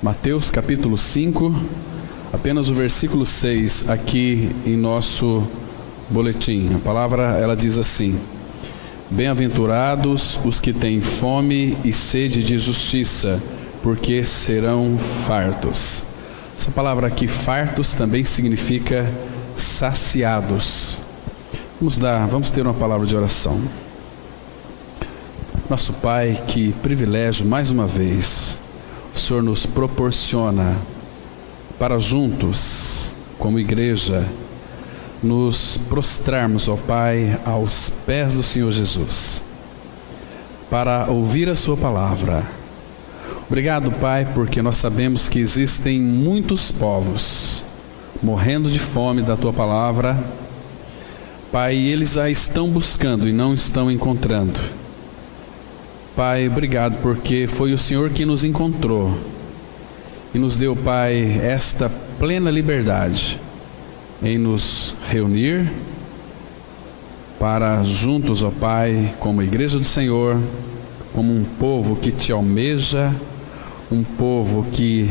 Mateus capítulo 5, apenas o versículo 6 aqui em nosso boletim. A palavra, ela diz assim: Bem-aventurados os que têm fome e sede de justiça, porque serão fartos. Essa palavra aqui, fartos, também significa saciados. Vamos ter uma palavra de oração. Nosso Pai, que privilégio, mais uma vez, o Senhor nos proporciona para juntos, como igreja, nos prostrarmos, ó Pai, aos pés do Senhor Jesus, para ouvir a Sua palavra. Obrigado, Pai, porque nós sabemos que existem muitos povos morrendo de fome da Tua palavra, Pai, e eles a estão buscando e não estão encontrando. Pai, obrigado porque foi o Senhor que nos encontrou e nos deu, Pai, esta plena liberdade em nos reunir para juntos, ó Pai, como igreja do Senhor, como um povo que Te almeja, um povo que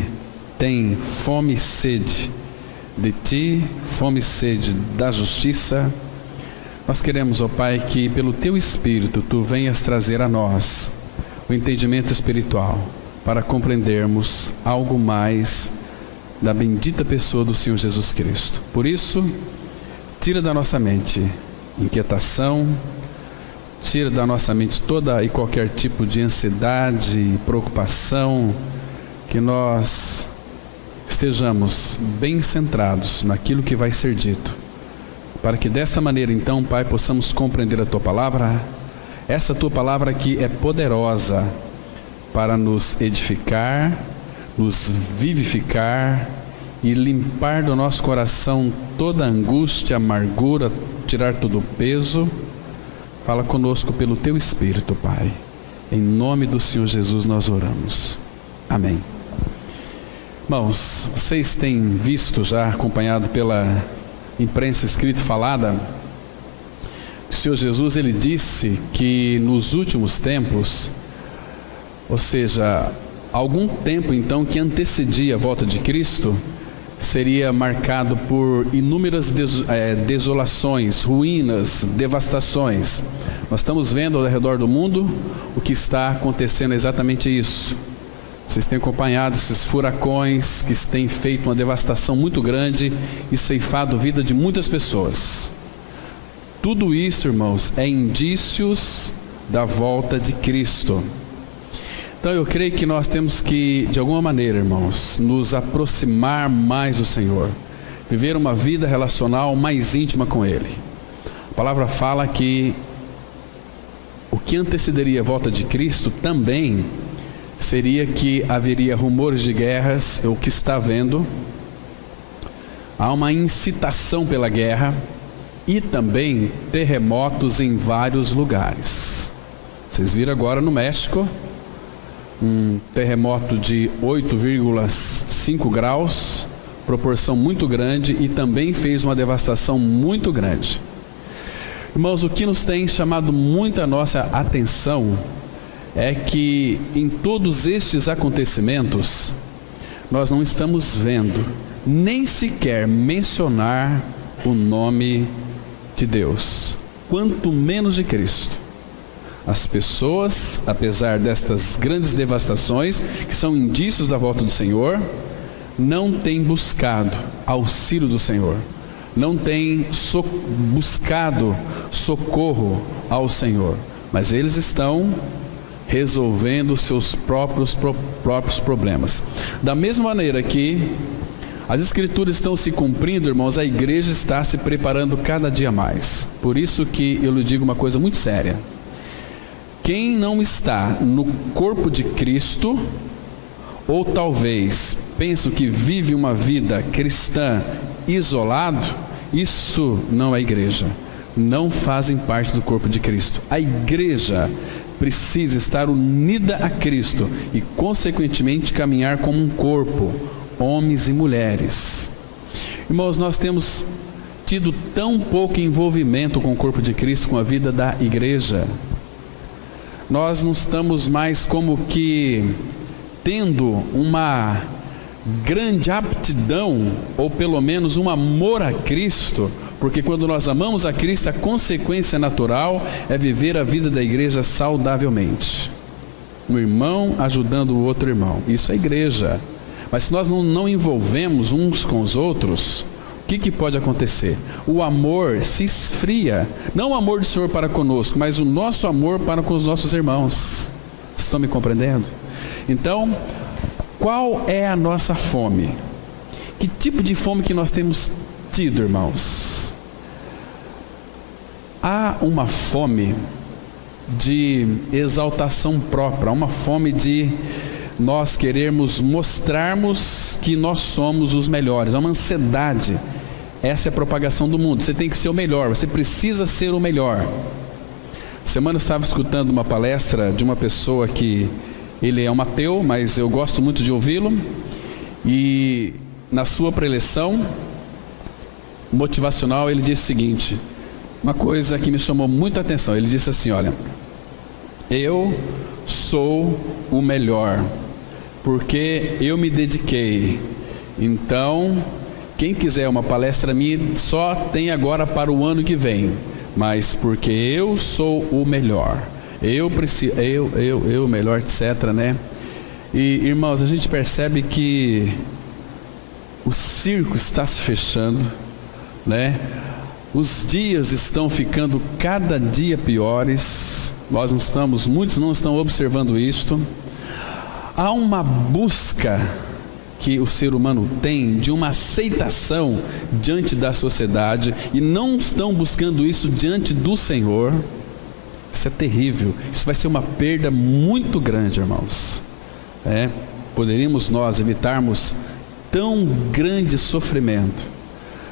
tem fome e sede de Ti, fome e sede da justiça. Nós queremos, ó Pai, que pelo Teu Espírito Tu venhas trazer a nós o entendimento espiritual para compreendermos algo mais da bendita pessoa do Senhor Jesus Cristo. Por isso, tira da nossa mente inquietação, tira da nossa mente toda e qualquer tipo de ansiedade e preocupação, que nós estejamos bem centrados naquilo que vai ser dito, para que dessa maneira então, Pai, possamos compreender a Tua palavra, essa Tua palavra que é poderosa para nos edificar, nos vivificar e limpar do nosso coração toda angústia, amargura, tirar todo o peso. Fala conosco pelo Teu Espírito, Pai. Em nome do Senhor Jesus nós oramos. Amém. Irmãos, vocês têm visto já, acompanhado pela imprensa escrita e falada, o Senhor Jesus, Ele disse que nos últimos tempos, ou seja, algum tempo então que antecedia a volta de Cristo, seria marcado por inúmeras desolações, ruínas, devastações. Nós estamos vendo ao redor do mundo o que está acontecendo, exatamente isso. Vocês têm acompanhado esses furacões que têm feito uma devastação muito grande e ceifado a vida de muitas pessoas. Tudo isso, irmãos, é indícios da volta de Cristo. Então eu creio que nós temos que, de alguma maneira, irmãos, nos aproximar mais do Senhor, viver uma vida relacional mais íntima com Ele. A palavra fala que o que antecederia a volta de Cristo também seria que haveria rumores de guerras, o que está havendo, há uma incitação pela guerra e também terremotos em vários lugares. Vocês viram agora no México, um terremoto de 8,5 graus, proporção muito grande, e também fez uma devastação muito grande. Irmãos, o que nos tem chamado muito a nossa atenção é que em todos estes acontecimentos nós não estamos vendo nem sequer mencionar o nome de Deus, quanto menos de Cristo. As pessoas, apesar destas grandes devastações, que são indícios da volta do Senhor, não têm buscado auxílio do Senhor, não têm buscado socorro ao Senhor, mas eles estão resolvendo os seus próprios problemas. Da mesma maneira que as Escrituras estão se cumprindo, irmãos, a igreja está se preparando cada dia mais. Por isso que eu lhe digo uma coisa muito séria: quem não está no corpo de Cristo, ou talvez pensa que vive uma vida cristã isolado, isso não é igreja, não fazem parte do corpo de Cristo. A igreja precisa estar unida a Cristo e consequentemente caminhar como um corpo, homens e mulheres. Irmãos, nós temos tido tão pouco envolvimento com o corpo de Cristo, com a vida da igreja. Nós não estamos mais como que tendo uma grande aptidão, ou pelo menos um amor a Cristo, porque quando nós amamos a Cristo, a consequência natural é viver a vida da igreja saudavelmente. Um irmão ajudando o outro irmão, isso é igreja. Mas se nós não envolvemos uns com os outros, o que pode acontecer? O amor se esfria, não o amor do Senhor para conosco, mas o nosso amor para com os nossos irmãos. Vocês estão me compreendendo? Então, qual é a nossa fome? Que tipo de fome que nós temos tido, irmãos? Há uma fome de exaltação própria, uma fome de nós querermos mostrarmos que nós somos os melhores, há uma ansiedade. Essa é a propagação do mundo. Você tem que ser o melhor, você precisa ser o melhor. Semana eu estava escutando uma palestra de uma pessoa que ele é um ateu, mas eu gosto muito de ouvi-lo, e na sua preleção motivacional ele disse o seguinte, uma coisa que me chamou muita atenção. Ele disse assim: olha, eu sou o melhor porque eu me dediquei, então quem quiser uma palestra minha só tem agora para o ano que vem, mas porque eu sou o melhor, eu preciso, eu melhor, etc, né? E irmãos, a gente percebe que o circo está se fechando, né? Os dias estão ficando cada dia piores. Muitos não estão observando isto. Há uma busca que o ser humano tem de uma aceitação diante da sociedade, e não estão buscando isso diante do Senhor. Isso é terrível. Isso vai ser uma perda muito grande, irmãos. Poderíamos nós evitarmos tão grande sofrimento,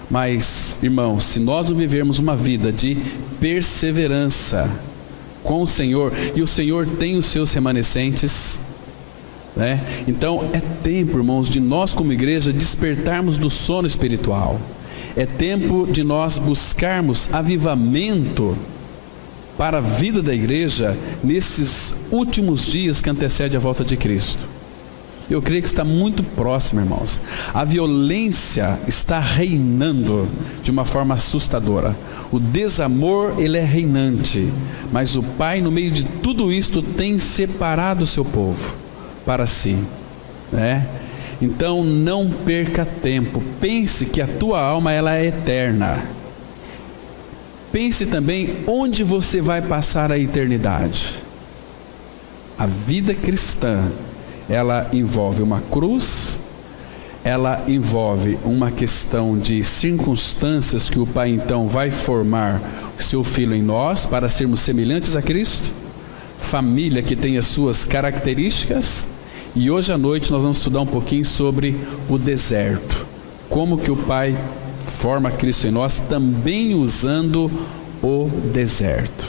mas, irmãos, se nós não vivermos uma vida de perseverança com o Senhor, e o Senhor tem os seus remanescentes, né? Então é tempo, irmãos, de nós como igreja despertarmos do sono espiritual. É tempo de nós buscarmos avivamento para a vida da igreja nesses últimos dias que antecedem a volta de Cristo. Eu creio que está muito próximo, irmãos. A violência está reinando de uma forma assustadora. O desamor, ele é reinante, mas o Pai, no meio de tudo isto, tem separado o seu povo para si, né? Então não perca tempo. Pense que a tua alma, ela é eterna. Pense também onde você vai passar a eternidade. A vida cristã, ela envolve uma cruz, ela envolve uma questão de circunstâncias que o Pai então vai formar o seu Filho em nós para sermos semelhantes a Cristo, família que tem as suas características, e hoje à noite nós vamos estudar um pouquinho sobre o deserto, como que o Pai forma Cristo em nós, também usando o deserto.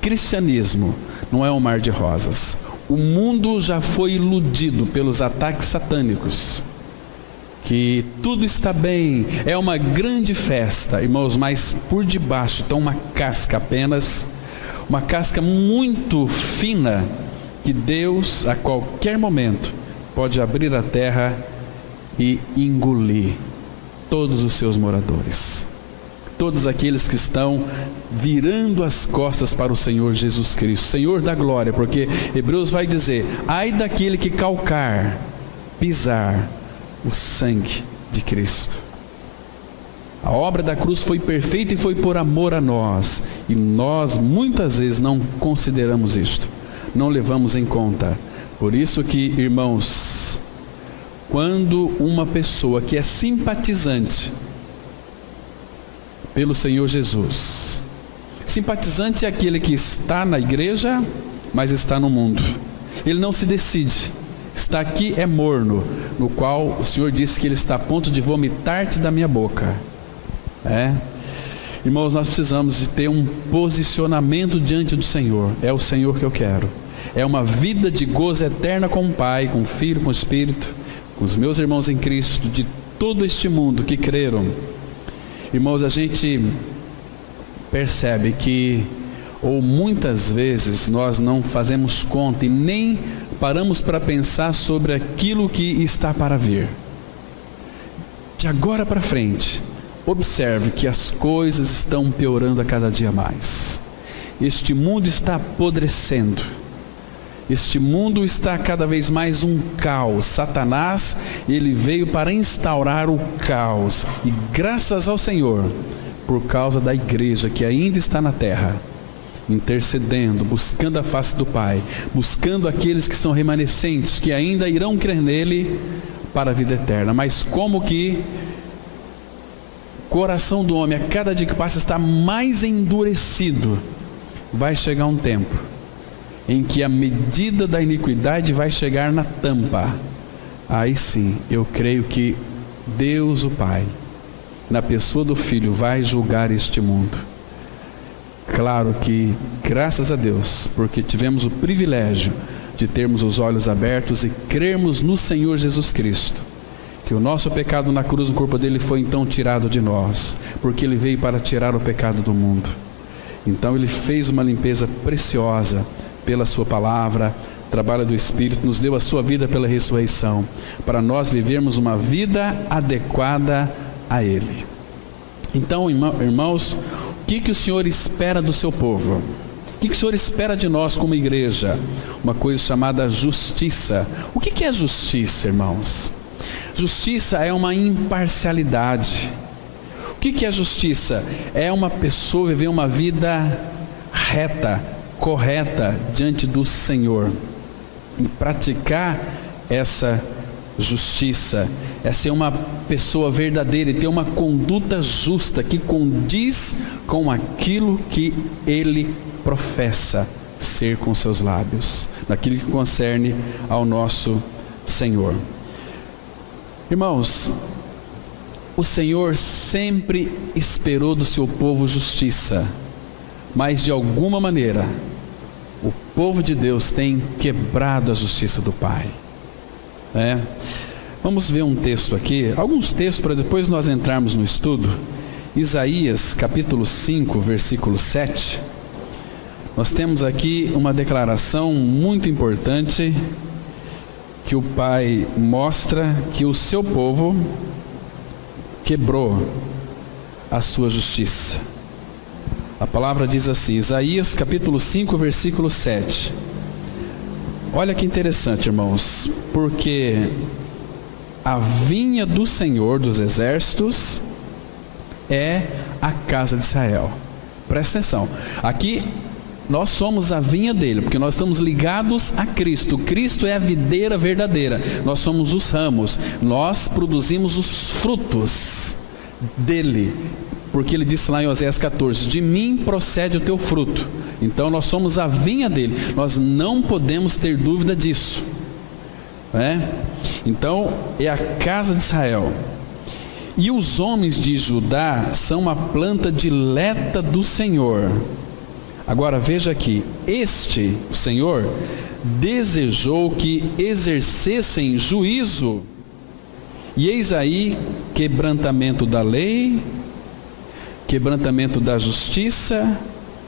Cristianismo não é um mar de rosas. O mundo já foi iludido pelos ataques satânicos, que tudo está bem, é uma grande festa, irmãos, mas por debaixo está uma casca apenas, uma casca muito fina, que Deus a qualquer momento pode abrir a terra e engolir todos os seus moradores, todos aqueles que estão virando as costas para o Senhor Jesus Cristo, Senhor da glória, porque Hebreus vai dizer: ai daquele que calcar, pisar o sangue de Cristo. A obra da cruz foi perfeita e foi por amor a nós, e nós muitas vezes não consideramos isto, não levamos em conta. Por isso que, irmãos, quando uma pessoa que é simpatizante pelo Senhor Jesus, simpatizante é aquele que está na igreja, mas está no mundo, ele não se decide, está aqui é morno, no qual o Senhor disse que ele está a ponto de vomitar-te da minha boca. Irmãos, nós precisamos de ter um posicionamento diante do Senhor. É o Senhor que eu quero, é uma vida de gozo eterna com o Pai, com o Filho, com o Espírito, com os meus irmãos em Cristo, de todo este mundo que creram. Irmãos, a gente percebe que, ou muitas vezes, nós não fazemos conta e nem paramos para pensar sobre aquilo que está para vir. De agora para frente, observe que as coisas estão piorando a cada dia mais. Este mundo está apodrecendo. Este mundo está cada vez mais um caos. Satanás, ele veio para instaurar o caos. E graças ao Senhor, por causa da igreja que ainda está na terra, intercedendo, buscando a face do Pai, buscando aqueles que são remanescentes, que ainda irão crer nele para a vida eterna. Mas como que o coração do homem, a cada dia que passa, está mais endurecido, vai chegar um tempo em que a medida da iniquidade vai chegar na tampa. Aí sim, eu creio que Deus o Pai, na pessoa do Filho, vai julgar este mundo. Claro que, graças a Deus, porque tivemos o privilégio de termos os olhos abertos e crermos no Senhor Jesus Cristo, que o nosso pecado na cruz, no corpo dele, foi então tirado de nós, porque ele veio para tirar o pecado do mundo. Então ele fez uma limpeza preciosa pela sua palavra, trabalho do Espírito, nos deu a sua vida pela ressurreição, para nós vivermos uma vida adequada a ele. Então, irmãos, o que o Senhor espera do seu povo? O que o Senhor espera de nós como igreja? Uma coisa chamada justiça. O que é justiça, irmãos? Justiça é uma imparcialidade. O que é justiça? É uma pessoa viver uma vida reta, correta diante do Senhor, e praticar essa justiça é ser uma pessoa verdadeira e ter uma conduta justa que condiz com aquilo que ele professa ser com seus lábios, naquilo que concerne ao nosso Senhor. Irmãos, o Senhor sempre esperou do seu povo justiça, mas de alguma maneira o povo de Deus tem quebrado a justiça do Pai. Vamos ver um texto aqui, alguns textos para depois nós entrarmos no estudo. Isaías capítulo 5, versículo 7. Nós temos aqui uma declaração muito importante, que o Pai mostra que o seu povo quebrou a sua justiça. A palavra diz assim, Isaías capítulo 5, versículo 7. Olha que interessante, irmãos, porque a vinha do Senhor dos exércitos é a casa de Israel. Presta atenção, aqui nós somos a vinha dele, porque nós estamos ligados a Cristo. Cristo é a videira verdadeira, nós somos os ramos, nós produzimos os frutos dele, porque ele disse lá em Oséias 14, de mim procede o teu fruto. Então nós somos a vinha dele, nós não podemos ter dúvida disso, Então é a casa de Israel. E os homens de Judá são uma planta dileta do Senhor. Agora veja aqui, o Senhor, desejou que exercessem juízo, e eis aí quebrantamento da lei, quebrantamento da justiça.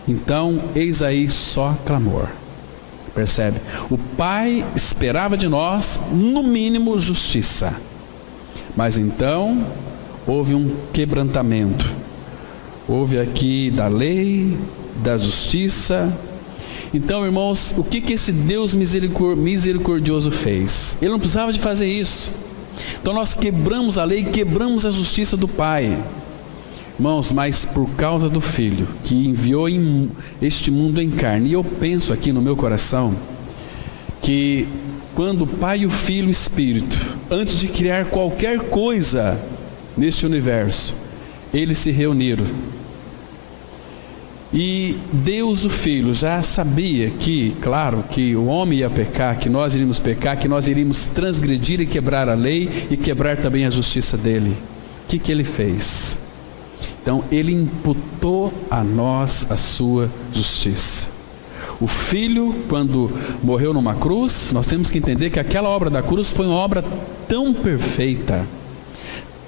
Então eis aí só clamor. Percebe? O Pai esperava de nós, no mínimo, justiça, mas então houve um quebrantamento. Houve aqui da lei, da justiça. Então, irmãos, o que esse Deus misericordioso fez? Ele não precisava de fazer isso. Então nós quebramos a lei, quebramos a justiça do Pai, irmãos, mas por causa do Filho que enviou este mundo em carne. E eu penso aqui no meu coração que quando o Pai, o Filho e o Espírito, antes de criar qualquer coisa neste universo, eles se reuniram. E Deus o Filho já sabia que, claro, que o homem ia pecar, que nós iríamos pecar, que nós iríamos transgredir e quebrar a lei e quebrar também a justiça dele. O que ele fez? Então ele imputou a nós a sua justiça. O Filho, quando morreu numa cruz, nós temos que entender que aquela obra da cruz foi uma obra tão perfeita,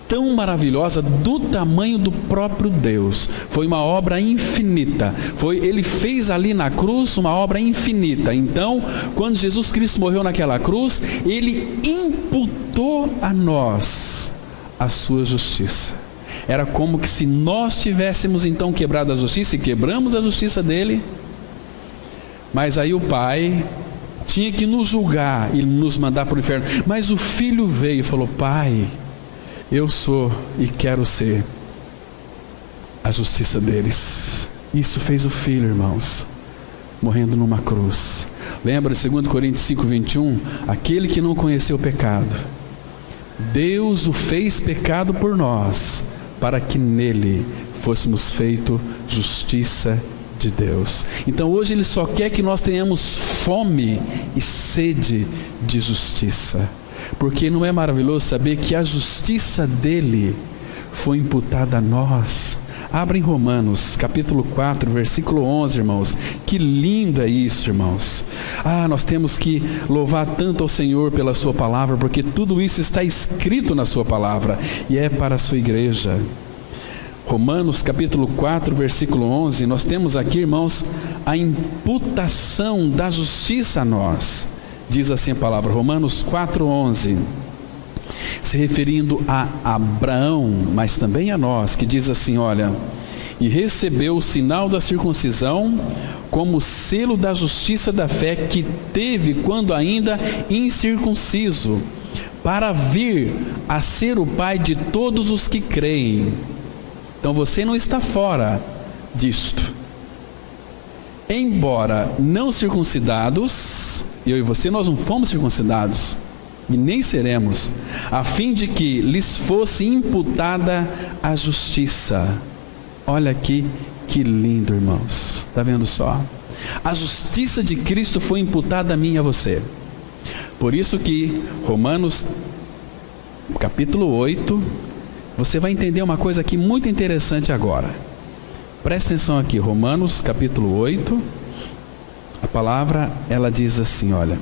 tão maravilhosa, do tamanho do próprio Deus. Foi uma obra infinita. Ele fez ali na cruz uma obra infinita. Então, quando Jesus Cristo morreu naquela cruz, ele imputou a nós a sua justiça. Era como que se nós tivéssemos então quebrado a justiça, e quebramos a justiça dele. Mas aí o Pai tinha que nos julgar e nos mandar para o inferno. Mas o Filho veio e falou: Pai, eu sou e quero ser a justiça deles. Isso fez o Filho, irmãos, morrendo numa cruz. Lembra de 2 Coríntios 5:21? Aquele que não conheceu o pecado, Deus o fez pecado por nós, para que nele fôssemos feito justiça de Deus. Então hoje ele só quer que nós tenhamos fome e sede de justiça. Porque não é maravilhoso saber que a justiça dele foi imputada a nós? Abra em Romanos, capítulo 4, versículo 11, irmãos. Que lindo é isso, irmãos. Nós temos que louvar tanto ao Senhor pela sua palavra, porque tudo isso está escrito na sua palavra, e é para a sua igreja. Romanos, capítulo 4, versículo 11, nós temos aqui, irmãos, a imputação da justiça a nós. Diz assim a palavra, Romanos 4:11, se referindo a Abraão, mas também a nós, que diz assim, olha: e recebeu o sinal da circuncisão como selo da justiça da fé que teve quando ainda incircunciso, para vir a ser o pai de todos os que creem. Então você não está fora disto. Embora não circuncidados, eu e você, nós não fomos circuncidados, e nem seremos, a fim de que lhes fosse imputada a justiça. Olha aqui, que lindo, irmãos. Está vendo só? A justiça de Cristo foi imputada a mim e a você. Por isso que Romanos, capítulo 8, você vai entender uma coisa aqui muito interessante agora. Presta atenção aqui, Romanos, capítulo 8, a palavra, ela diz assim, olha,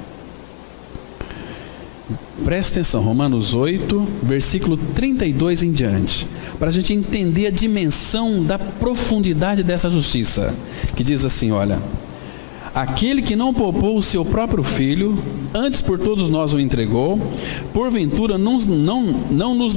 presta atenção, Romanos 8, versículo 32 em diante, para a gente entender a dimensão da profundidade dessa justiça, que diz assim, olha: aquele que não poupou o seu próprio filho, antes por todos nós o entregou, porventura não nos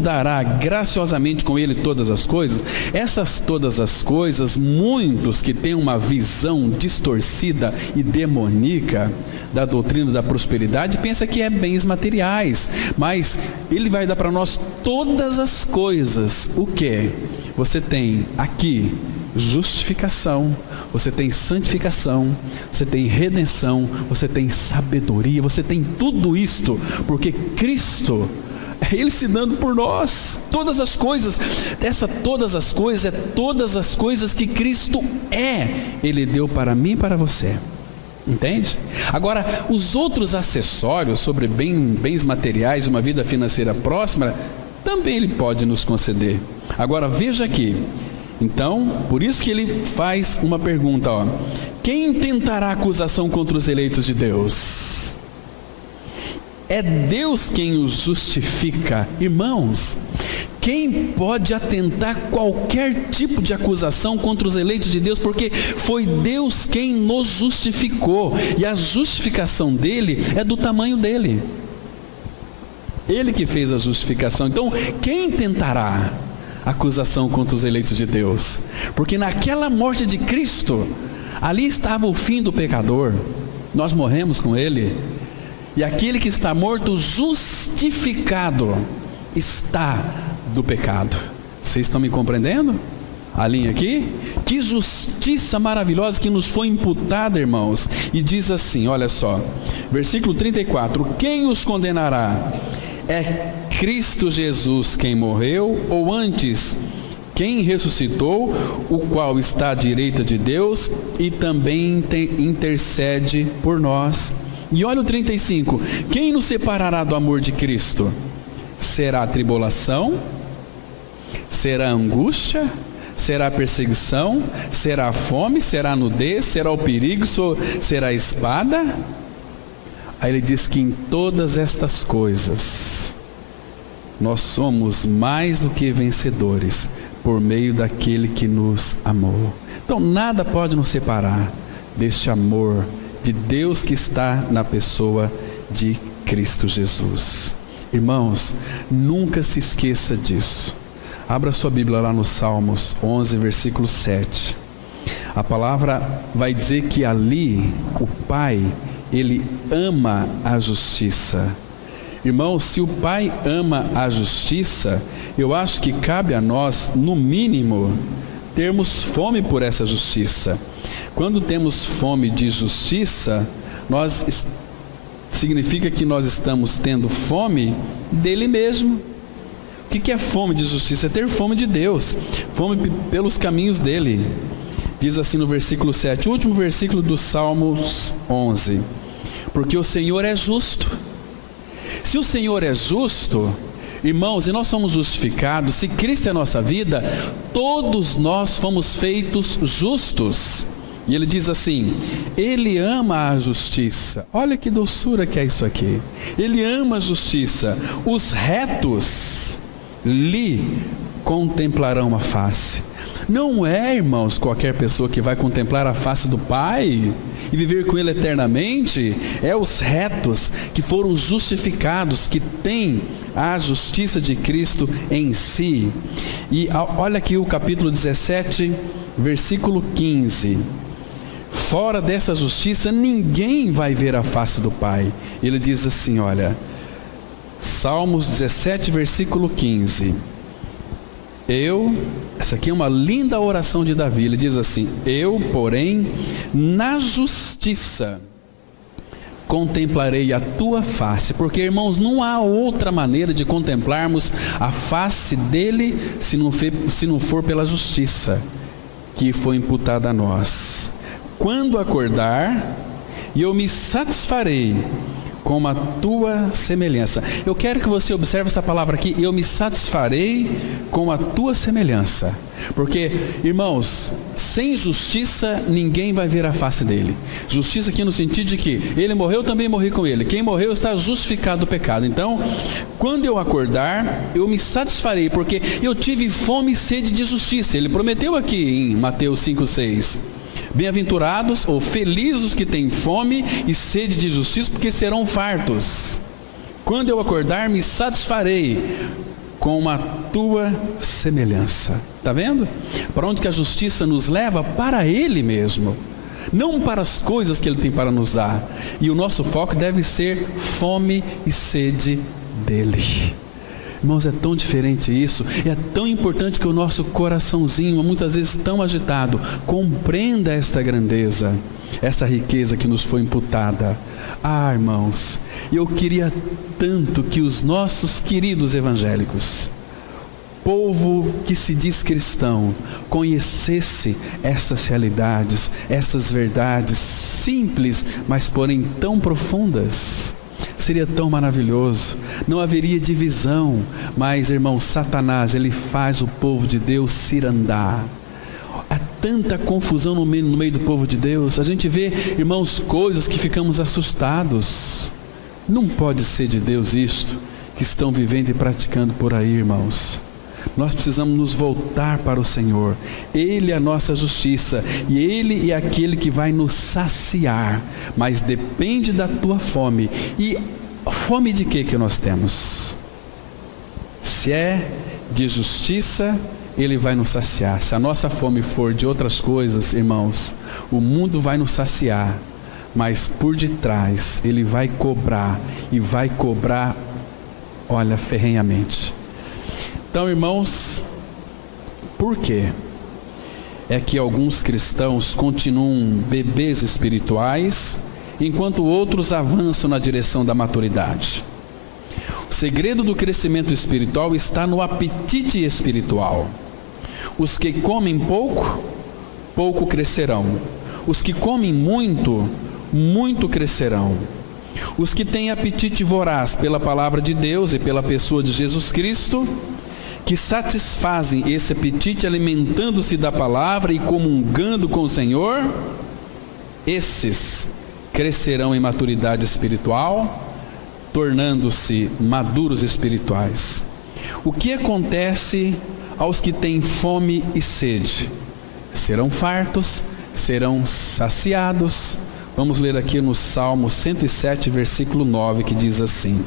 dará graciosamente com ele todas as coisas? Essas todas as coisas, muitos que têm uma visão distorcida e demoníaca da doutrina da prosperidade, pensa que é bens materiais, mas ele vai dar para nós todas as coisas. O que? Você tem aqui justificação, você tem santificação, você tem redenção, você tem sabedoria, você tem tudo isto, porque Cristo, Ele se dando por nós, todas as coisas, todas as coisas, é todas as coisas que Cristo é, Ele deu para mim e para você, entende? Agora, os outros acessórios sobre bens materiais, uma vida financeira próxima, também Ele pode nos conceder. Agora, veja aqui, então, por isso que ele faz uma pergunta, ó: quem tentará acusação contra os eleitos de Deus? É Deus quem os justifica. Irmãos, quem pode atentar qualquer tipo de acusação contra os eleitos de Deus? Porque foi Deus quem nos justificou, e a justificação dele é do tamanho dele. Ele que fez a justificação. Então, quem tentará acusação contra os eleitos de Deus? Porque naquela morte de Cristo, ali estava o fim do pecador, nós morremos com ele, e aquele que está morto, justificado, está do pecado. Vocês estão me compreendendo? A linha aqui, que justiça maravilhosa que nos foi imputada, irmãos. E diz assim, olha só, versículo 34, quem os condenará? É Cristo Jesus quem morreu, ou antes, quem ressuscitou, o qual está à direita de Deus e também intercede por nós. E olha o 35, quem nos separará do amor de Cristo? Será a tribulação? Será a angústia? Será a perseguição? Será a fome? Será a nudez? Será o perigo? Será a espada? Aí ele diz que em todas estas coisas nós somos mais do que vencedores por meio daquele que nos amou. Então nada pode nos separar deste amor de Deus que está na pessoa de Cristo Jesus. Irmãos, nunca se esqueça disso. Abra sua Bíblia lá no Salmos 11, versículo 7. A palavra vai dizer que ali o Pai, Ele ama a justiça. Irmãos, se o Pai ama a justiça, eu acho que cabe a nós, no mínimo, termos fome por essa justiça. Quando temos fome de justiça, significa que nós estamos tendo fome dele mesmo. O que é fome de justiça? É ter fome de Deus, fome pelos caminhos dele. Diz assim no versículo 7, o último versículo do Salmos 11: porque o Senhor é justo. Se o Senhor é justo, irmãos, e nós somos justificados, se Cristo é a nossa vida, todos nós fomos feitos justos. E ele diz assim: Ele ama a justiça. Olha que doçura que é isso aqui. Ele ama a justiça. Os retos lhe contemplarão a face. Não é, irmãos, qualquer pessoa que vai contemplar a face do Pai e viver com Ele eternamente. É os retos que foram justificados, que têm a justiça de Cristo em si. E olha aqui o capítulo 17, versículo 15. Fora dessa justiça ninguém vai ver a face do Pai. Ele diz assim, olha, Salmos 17, versículo 15. Essa aqui é uma linda oração de Davi. Ele diz assim: eu, porém, na justiça contemplarei a tua face. Porque, irmãos, não há outra maneira de contemplarmos a face dele se não for pela justiça que foi imputada a nós. Quando acordar, eu me satisfarei com a tua semelhança. Eu quero que você observe essa palavra aqui: eu me satisfarei com a tua semelhança. Porque, irmãos, sem justiça ninguém vai ver a face dele. Justiça aqui no sentido de que ele morreu, também morri com ele. Quem morreu está justificado do pecado. Então, quando eu acordar, eu me satisfarei, porque eu tive fome e sede de justiça. Ele prometeu aqui em Mateus 5,6. Bem-aventurados ou felizes os que têm fome e sede de justiça, porque serão fartos. Quando eu acordar, me satisfarei com a tua semelhança. Está vendo? Para onde que a justiça nos leva? Para Ele mesmo, não para as coisas que Ele tem para nos dar. E o nosso foco deve ser fome e sede dEle. Irmãos, é tão diferente isso, é tão importante que o nosso coraçãozinho, muitas vezes tão agitado, compreenda esta grandeza, essa riqueza que nos foi imputada. Ah, irmãos, eu queria tanto que os nossos queridos evangélicos, povo que se diz cristão, conhecesse essas realidades, essas verdades simples, mas porém tão profundas. Seria tão maravilhoso, não haveria divisão. Mas, irmão, Satanás, ele faz o povo de Deus cirandar. Há tanta confusão no meio do povo de Deus. A gente vê, irmãos, coisas que ficamos assustados. Não pode ser de Deus isto que estão vivendo e praticando por aí, irmãos. Nós precisamos nos voltar para o Senhor. Ele é a nossa justiça e Ele é aquele que vai nos saciar. Mas depende da tua fome. E fome de que nós temos? Se é de justiça, Ele vai nos saciar. Se a nossa fome for de outras coisas, irmãos, o mundo vai nos saciar, mas por detrás Ele vai cobrar, e vai cobrar, olha, ferrenhamente. Então, irmãos, por quê? É que alguns cristãos continuam bebês espirituais, enquanto outros avançam na direção da maturidade. O segredo do crescimento espiritual está no apetite espiritual. Os que comem pouco, pouco crescerão. Os que comem muito, muito crescerão. Os que têm apetite voraz pela palavra de Deus e pela pessoa de Jesus Cristo, que satisfazem esse apetite alimentando-se da palavra e comungando com o Senhor, esses crescerão em maturidade espiritual, tornando-se maduros espirituais. O que acontece aos que têm fome e sede? Serão fartos, serão saciados. Vamos ler aqui no Salmo 107, versículo 9, que diz assim: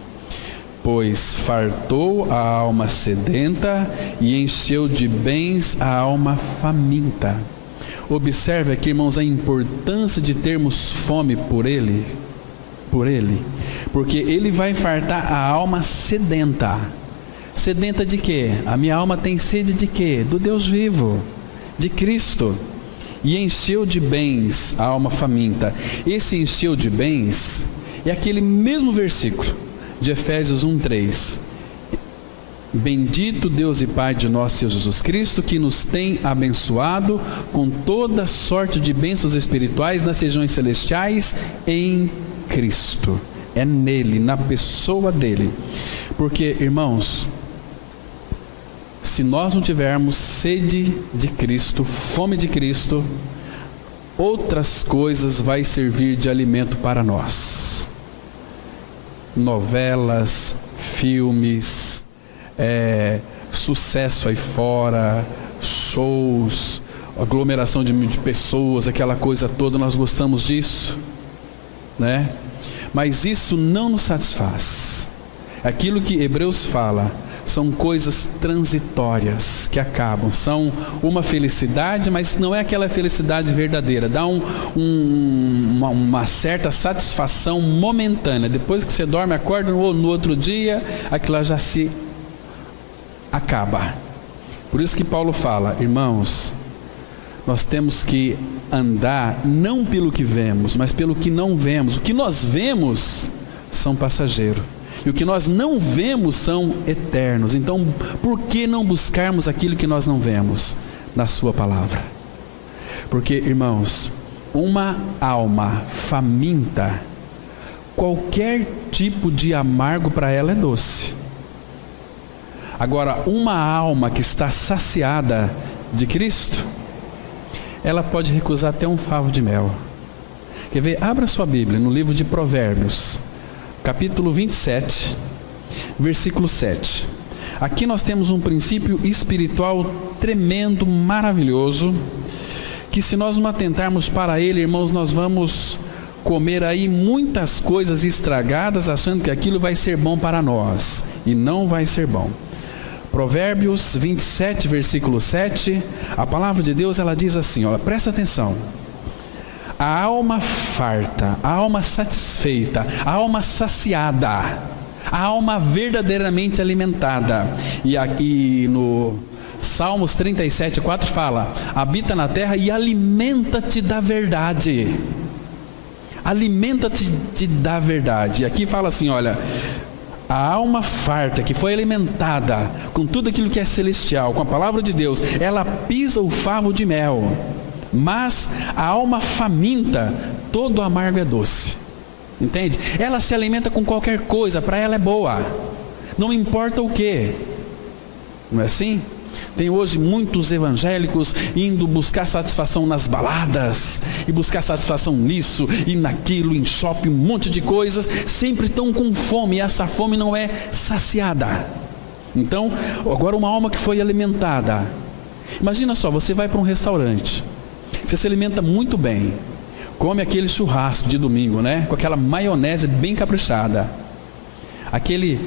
pois fartou a alma sedenta e encheu de bens a alma faminta. Observe aqui, irmãos, a importância de termos fome por Ele, porque Ele vai fartar a alma sedenta. Sedenta de quê? A minha alma tem sede de quê? Do Deus vivo, de Cristo. E encheu de bens a alma faminta. Esse encheu de bens é aquele mesmo versículo de Efésios 1:3. Bendito Deus e Pai de nosso Senhor Jesus Cristo, que nos tem abençoado com toda sorte de bênçãos espirituais nas regiões celestiais em Cristo. É nele, na pessoa dele. Porque, irmãos, se nós não tivermos sede de Cristo, fome de Cristo, outras coisas vai servir de alimento para nós. Novelas, filmes, sucesso aí fora, shows, aglomeração de pessoas, aquela coisa toda, nós gostamos disso, né? Mas isso não nos satisfaz. Aquilo que Hebreus fala, são coisas transitórias que acabam, são uma felicidade, mas não é aquela felicidade verdadeira, dá uma certa satisfação momentânea. Depois que você dorme, acorda no outro dia, aquilo já se acaba. Por isso que Paulo fala, irmãos, nós temos que andar não pelo que vemos, mas pelo que não vemos. O que nós vemos são passageiros, e o que nós não vemos são eternos. Então, por que não buscarmos aquilo que nós não vemos na sua palavra? Porque, irmãos, uma alma faminta, qualquer tipo de amargo para ela é doce. Agora, uma alma que está saciada de Cristo, ela pode recusar até um favo de mel. Quer ver? Abra sua Bíblia no livro de Provérbios, capítulo 27, versículo 7. Aqui nós temos um princípio espiritual tremendo, maravilhoso, que se nós não atentarmos para ele, irmãos, nós vamos comer aí muitas coisas estragadas, achando que aquilo vai ser bom para nós, e não vai ser bom. Provérbios 27, versículo 7, a palavra de Deus, ela diz assim, olha, presta atenção: a alma farta, a alma satisfeita, a alma saciada, a alma verdadeiramente alimentada. E aqui no Salmos 37, 4 fala: habita na terra e alimenta-te da verdade. Alimenta-te da verdade. E aqui fala assim, olha, a alma farta, que foi alimentada com tudo aquilo que é celestial, com a palavra de Deus, ela pisa o favo de mel. Mas a alma faminta, todo amargo é doce. Entende? Ela se alimenta com qualquer coisa, para ela é boa, não importa o que. Não é assim? Tem hoje muitos evangélicos indo buscar satisfação nas baladas, e buscar satisfação nisso e naquilo, em shopping, um monte de coisas, sempre estão com fome, e essa fome não é saciada. Então, agora uma alma que foi alimentada, imagina só, você vai para um restaurante, você se alimenta muito bem, come aquele churrasco de domingo, né? Com aquela maionese bem caprichada, aquele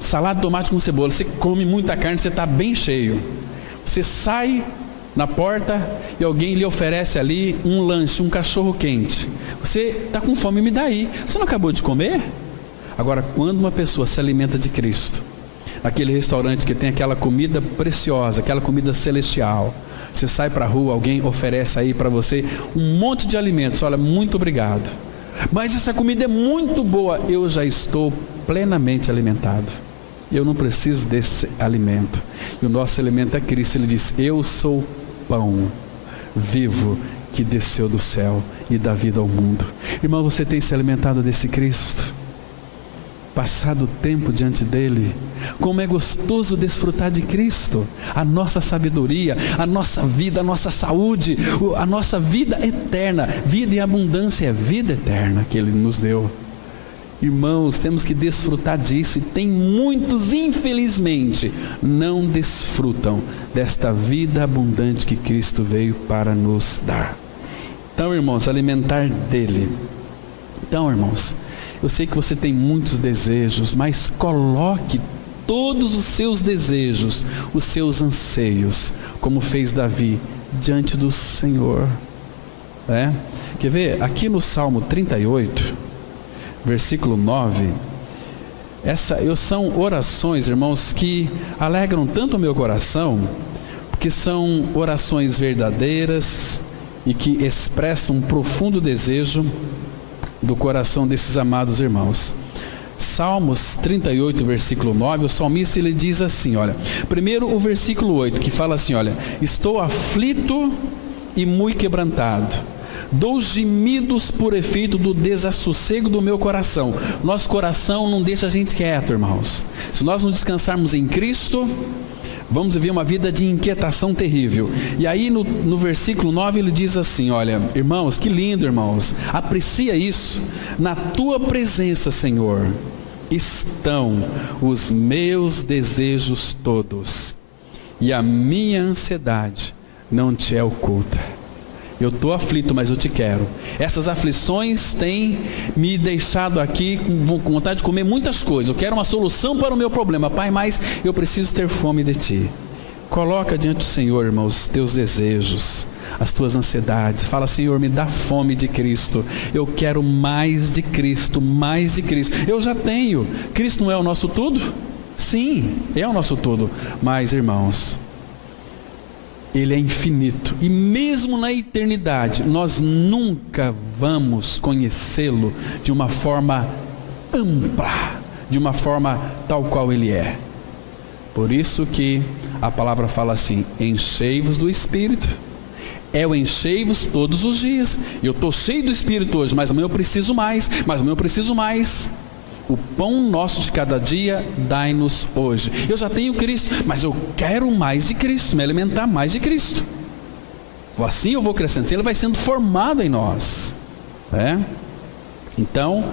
salada de tomate com cebola, você come muita carne, você está bem cheio. Você sai na porta e alguém lhe oferece ali um lanche, um cachorro quente. Você está com fome, me dá aí. Você não acabou de comer? Agora, quando uma pessoa se alimenta de Cristo, aquele restaurante que tem aquela comida preciosa, aquela comida celestial, você sai para a rua, alguém oferece aí para você um monte de alimentos. Olha, muito obrigado, mas essa comida é muito boa, eu já estou plenamente alimentado, eu não preciso desse alimento. E o nosso alimento é Cristo. Ele diz: eu sou pão vivo que desceu do céu e dá vida ao mundo. Irmão, você tem se alimentado desse Cristo? Passado o tempo diante dele? Como é gostoso desfrutar de Cristo, a nossa sabedoria, a nossa vida, a nossa saúde, a nossa vida eterna. Vida em abundância é vida eterna que ele nos deu. Irmãos, temos que desfrutar disso, e tem muitos, infelizmente, não desfrutam desta vida abundante que Cristo veio para nos dar. Então, irmãos, alimentar dele. Então, irmãos, eu sei que você tem muitos desejos, mas coloque todos os seus desejos, os seus anseios, como fez Davi, diante do Senhor. Quer ver? Aqui no Salmo 38, versículo 9, são orações, irmãos, que alegram tanto o meu coração, porque são orações verdadeiras e que expressam um profundo desejo do coração desses amados irmãos. Salmos 38, versículo 9, o salmista ele diz assim, olha, primeiro o versículo 8, que fala assim, olha, estou aflito e muito quebrantado, dou gemidos por efeito do desassossego do meu coração. Nosso coração não deixa a gente quieto, irmãos. Se nós não descansarmos em Cristo, vamos viver uma vida de inquietação terrível. E aí no versículo 9 ele diz assim, olha, irmãos, que lindo, irmãos, aprecia isso, na tua presença, Senhor, estão os meus desejos todos, e a minha ansiedade não te é oculta. Eu estou aflito, mas eu te quero. Essas aflições têm me deixado aqui com vontade de comer muitas coisas. Eu quero uma solução para o meu problema, Pai, mas eu preciso ter fome de Ti. Coloca diante do Senhor, irmãos, os teus desejos, as tuas ansiedades. Fala, Senhor, me dá fome de Cristo. Eu quero mais de Cristo, mais de Cristo. Eu já tenho. Cristo não é o nosso tudo? Sim, é o nosso tudo. Mas, irmãos, Ele é infinito, e mesmo na eternidade, nós nunca vamos conhecê-lo de uma forma ampla, de uma forma tal qual Ele é. Por isso que a palavra fala assim, enchei-vos do Espírito. É o enchei-vos todos os dias. Eu estou cheio do Espírito hoje, mas amanhã eu preciso mais, mas amanhã eu preciso mais. O pão nosso de cada dia, dai-nos hoje. Eu já tenho Cristo, mas eu quero mais de Cristo, me alimentar mais de Cristo. Assim eu vou crescendo, assim Ele vai sendo formado em nós. Então,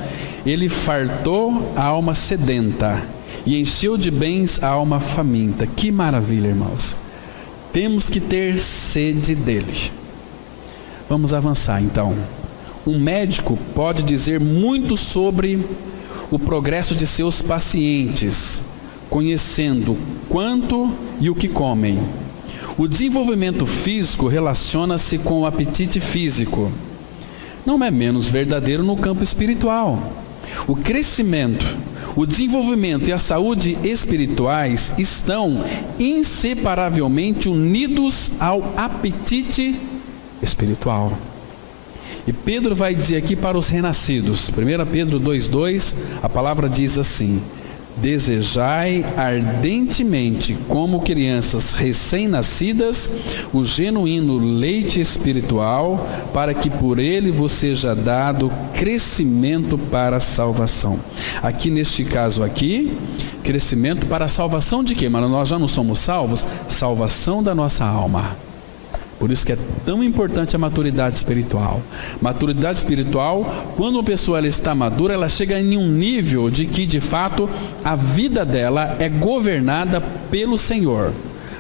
Ele fartou a alma sedenta e encheu de bens a alma faminta. Que maravilha, irmãos. Temos que ter sede dEle. Vamos avançar então. Um médico pode dizer muito sobre o progresso de seus pacientes, conhecendo quanto e o que comem. O desenvolvimento físico relaciona-se com o apetite físico. Não é menos verdadeiro no campo espiritual. O crescimento, o desenvolvimento e a saúde espirituais estão inseparavelmente unidos ao apetite espiritual. E Pedro vai dizer aqui para os renascidos, 1 Pedro 2,2, a palavra diz assim: desejai ardentemente, como crianças recém-nascidas, o genuíno leite espiritual, para que por ele vos seja dado crescimento para a salvação. Aqui neste caso aqui, crescimento para a salvação de quê? Mas nós já não somos salvos? Salvação da nossa alma. Por isso que é tão importante a maturidade espiritual. Maturidade espiritual, quando uma pessoa ela está madura, ela chega em um nível de que, de fato, a vida dela é governada pelo Senhor.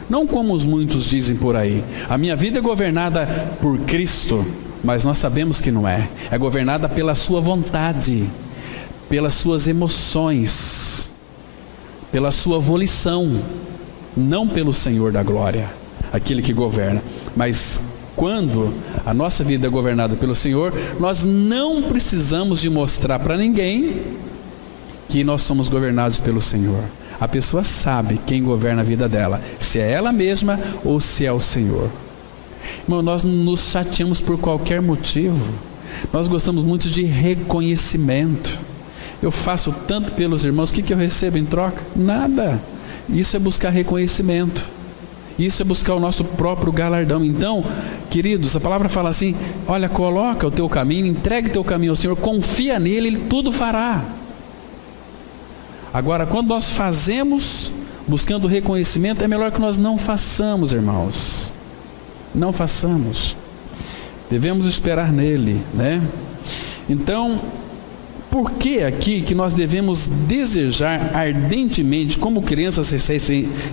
Não como os muitos dizem por aí. A minha vida é governada por Cristo, mas nós sabemos que não é. É governada pela sua vontade, pelas suas emoções, pela sua volição, não pelo Senhor da glória, aquele que governa. Mas quando a nossa vida é governada pelo Senhor, nós não precisamos de mostrar para ninguém que nós somos governados pelo Senhor. A pessoa sabe quem governa a vida dela, se é ela mesma ou se é o Senhor. Irmão, nós não nos chateamos por qualquer motivo. Nós gostamos muito de reconhecimento. Eu faço tanto pelos irmãos, o que eu recebo em troca? Nada. Isso é buscar reconhecimento. Isso é buscar o nosso próprio galardão. Então, queridos, a palavra fala assim: olha, coloca o teu caminho, entregue o teu caminho ao Senhor, confia nele, Ele tudo fará. Agora, quando nós fazemos buscando reconhecimento, é melhor que nós não façamos, irmãos. Não façamos. Devemos esperar nele, né? Então, Por que aqui que nós devemos desejar ardentemente, como crianças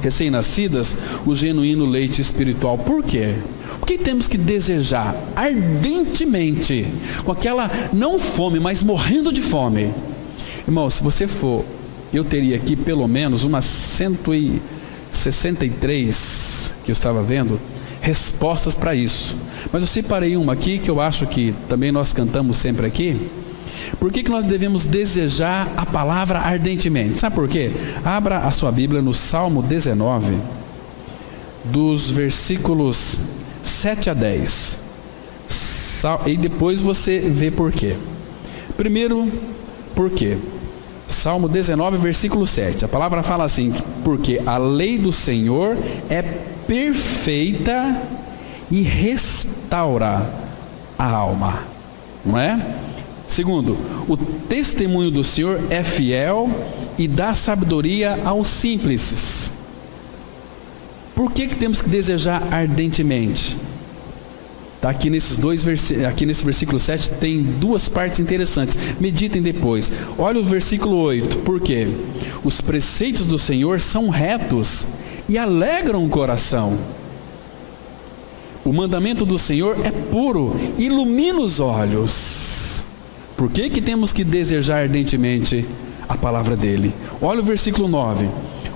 recém-nascidas, o genuíno leite espiritual? Por quê? Por que temos que desejar ardentemente, com aquela, não fome, mas morrendo de fome? Irmão, se você for, eu teria aqui pelo menos umas 163, que eu estava vendo, respostas para isso. Mas eu separei uma aqui, que eu acho que também nós cantamos sempre aqui. Por que nós devemos desejar a palavra ardentemente? Sabe por quê? Abra a sua Bíblia no Salmo 19, dos versículos 7 a 10. E depois você vê por quê. Primeiro, por quê? Salmo 19, versículo 7. A palavra fala assim: porque a lei do Senhor é perfeita e restaura a alma. Não é? Segundo, o testemunho do Senhor é fiel e dá sabedoria aos simples. Por que temos que desejar ardentemente? Tá, aqui nesse versículo 7 tem duas partes interessantes. Meditem depois. Olha o versículo 8. Por quê? Os preceitos do Senhor são retos e alegram o coração. O mandamento do Senhor é puro, ilumina os olhos. Por que temos que desejar ardentemente a palavra dele? Olha o versículo 9.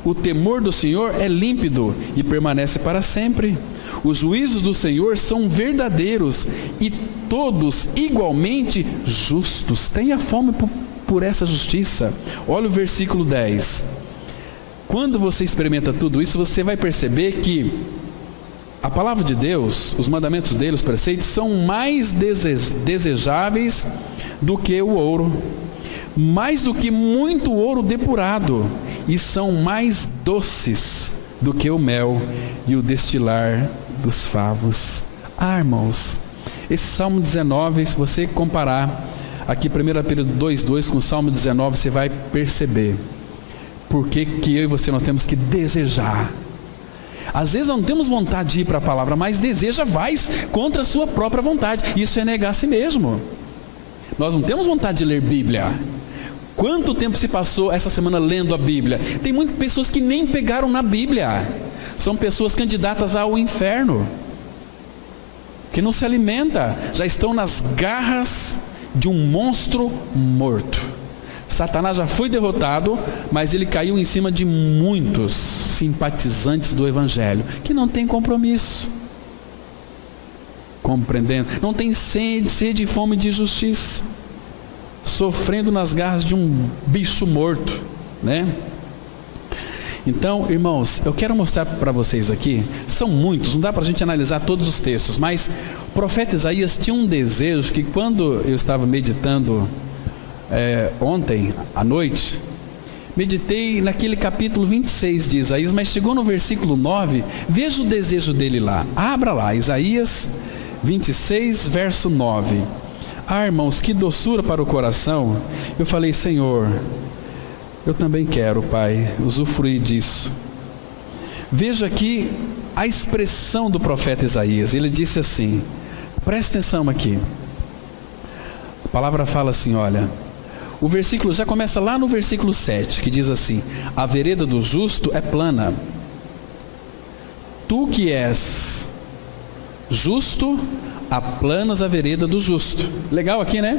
O temor do Senhor é límpido e permanece para sempre. Os juízos do Senhor são verdadeiros e todos igualmente justos. Tenha fome por essa justiça. Olha o versículo 10. Quando você experimenta tudo isso, você vai perceber que a palavra de Deus, os mandamentos dele, os preceitos, são mais desejáveis do que o ouro, mais do que muito ouro depurado, e são mais doces do que o mel e o destilar dos favos. Irmãos, esse Salmo 19, se você comparar aqui 1 Pedro 2,2 com o Salmo 19, você vai perceber por que eu e você nós temos que desejar. Às vezes não temos vontade de ir para a palavra, mas deseja, vai contra a sua própria vontade. Isso é negar a si mesmo. Nós não temos vontade de ler Bíblia. Quanto tempo se passou essa semana lendo a Bíblia? Tem muitas pessoas que nem pegaram na Bíblia. São pessoas candidatas ao inferno, que não se alimenta, já estão nas garras de um monstro morto. Satanás já foi derrotado, mas ele caiu em cima de muitos simpatizantes do Evangelho, que não tem compromisso, compreendendo, não tem sede e fome de justiça, sofrendo nas garras de um bicho morto, né? Então, irmãos, eu quero mostrar para vocês aqui, são muitos, não dá para a gente analisar todos os textos, mas o profeta Isaías tinha um desejo que quando eu estava meditando ontem à noite, meditei naquele capítulo 26 de Isaías, mas chegou no versículo 9, veja o desejo dele lá, abra lá, Isaías 26, verso 9. Irmãos, que doçura para o coração. Eu falei: Senhor, eu também quero, Pai, usufruir disso. Veja aqui a expressão do profeta Isaías. Ele disse assim, presta atenção aqui, a palavra fala assim, olha, o versículo já começa lá no versículo 7, que diz assim: a vereda do justo é plana, tu que és justo, aplanas a vereda do justo. Legal aqui, né?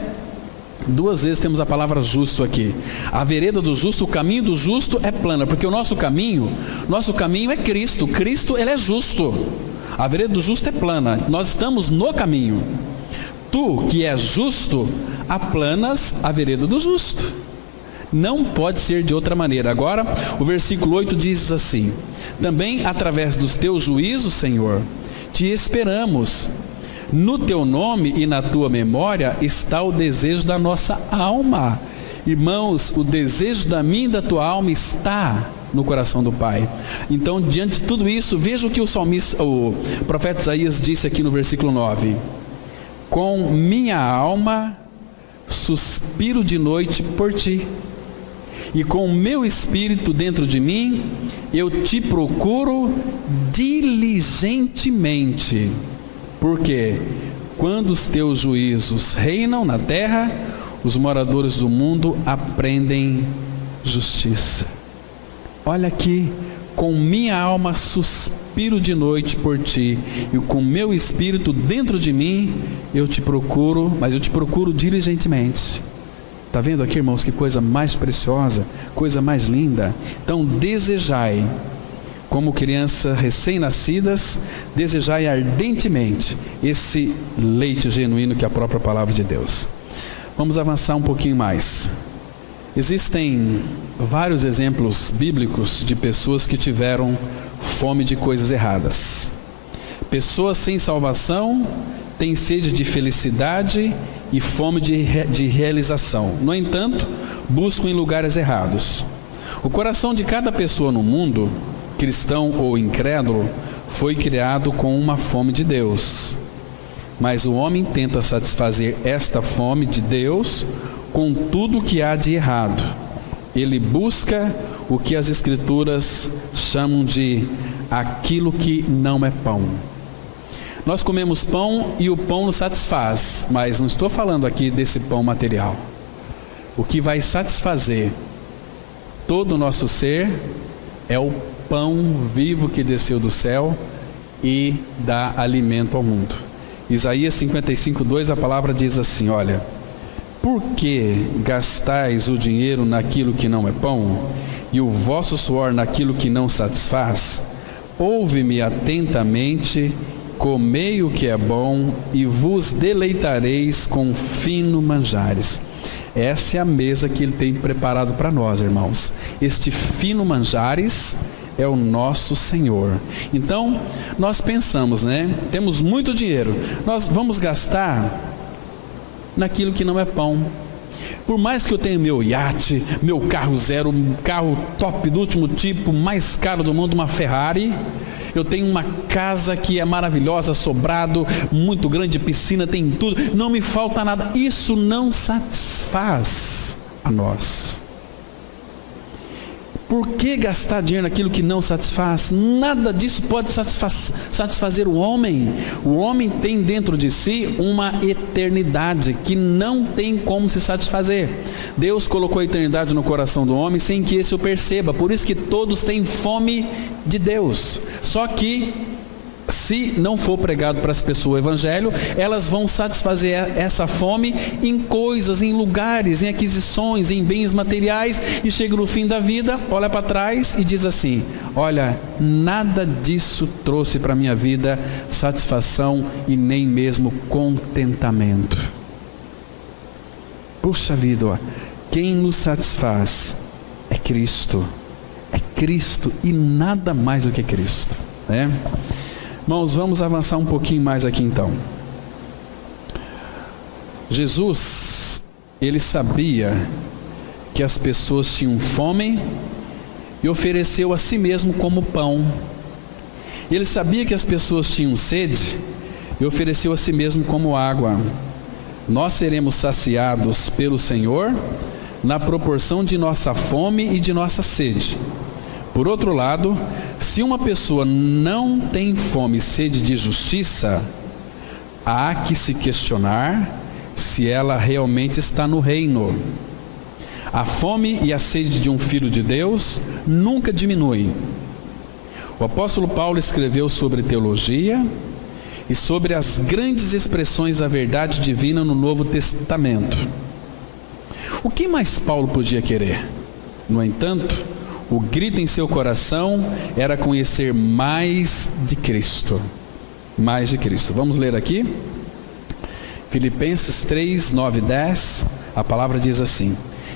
Duas vezes temos a palavra justo aqui. A vereda do justo, o caminho do justo é plana, porque o nosso caminho é Cristo. Cristo, ele é justo. A vereda do justo é plana, nós estamos no caminho. Tu que és justo, aplanas a vereda do justo. Não pode ser de outra maneira. Agora, o versículo 8 diz assim: também através dos teus juízos, Senhor, te esperamos. No teu nome e na tua memória está o desejo da nossa alma. Irmãos, o desejo da minha e da tua alma está no coração do Pai. Então, diante de tudo isso, veja o que o profeta Isaías disse aqui no versículo 9: com minha alma suspiro de noite por ti, e com o meu espírito dentro de mim, eu te procuro diligentemente. Porque quando os teus juízos reinam na terra, os moradores do mundo aprendem justiça. Olha aqui, com minha alma suspiro de noite por ti, e com meu espírito dentro de mim, eu te procuro, mas eu te procuro diligentemente. Está vendo aqui, irmãos, que coisa mais preciosa, coisa mais linda? Então, desejai, como crianças recém-nascidas, desejai ardentemente esse leite genuíno que é a própria palavra de Deus. Vamos avançar um pouquinho mais. Existem vários exemplos bíblicos de pessoas que tiveram fome de coisas erradas. Pessoas sem salvação têm sede de felicidade e fome de realização. No entanto, buscam em lugares errados. O coração de cada pessoa no mundo, cristão ou incrédulo, foi criado com uma fome de Deus. Mas o homem tenta satisfazer esta fome de Deus com tudo que há de errado. Ele busca o que as Escrituras chamam de aquilo que não é pão. Nós comemos pão e o pão nos satisfaz, mas não estou falando aqui desse pão material. O que vai satisfazer todo o nosso ser é o pão vivo que desceu do céu e dá alimento ao mundo. Isaías 55:2, a palavra diz assim: olha, por que gastais o dinheiro naquilo que não é pão, e o vosso suor naquilo que não satisfaz? Ouve-me atentamente, comei o que é bom, e vos deleitareis com fino manjares. Essa é a mesa que Ele tem preparado para nós, irmãos. Este fino manjares é o nosso Senhor. Então, nós pensamos, né? Temos muito dinheiro, nós vamos gastar naquilo que não é pão. Por mais que eu tenha meu iate, meu carro zero, um carro top do último tipo, mais caro do mundo, uma Ferrari, eu tenho uma casa que é maravilhosa, sobrado, muito grande, piscina, tem tudo, não me falta nada. Isso não satisfaz a nós. Por que gastar dinheiro naquilo que não satisfaz? Nada disso pode satisfazer o homem. O homem tem dentro de si uma eternidade que não tem como se satisfazer. Deus colocou a eternidade no coração do homem sem que esse o perceba. Por isso que todos têm fome de Deus. Só que, se não for pregado para as pessoas o evangelho, elas vão satisfazer essa fome em coisas, em lugares, em aquisições, em bens materiais, e chega no fim da vida, olha para trás e diz assim: olha, nada disso trouxe para a minha vida satisfação e nem mesmo contentamento. Puxa vida, ó, quem nos satisfaz é Cristo e nada mais do que Cristo, né? Irmãos, vamos avançar um pouquinho mais aqui então. Jesus, Ele sabia que as pessoas tinham fome e ofereceu a si mesmo como pão. Ele sabia que as pessoas tinham sede e ofereceu a si mesmo como água. Nós seremos saciados pelo Senhor na proporção de nossa fome e de nossa sede. Por outro lado, se uma pessoa não tem fome e sede de justiça, há que se questionar se ela realmente está no reino. A fome e a sede de um filho de Deus nunca diminuem. O apóstolo Paulo escreveu sobre teologia e sobre as grandes expressões da verdade divina no Novo Testamento. O que mais Paulo podia querer? No entanto, o grito em seu coração era conhecer mais de Cristo. Mais de Cristo. Vamos ler aqui? Filipenses 3, 9 e 10. A palavra diz assim: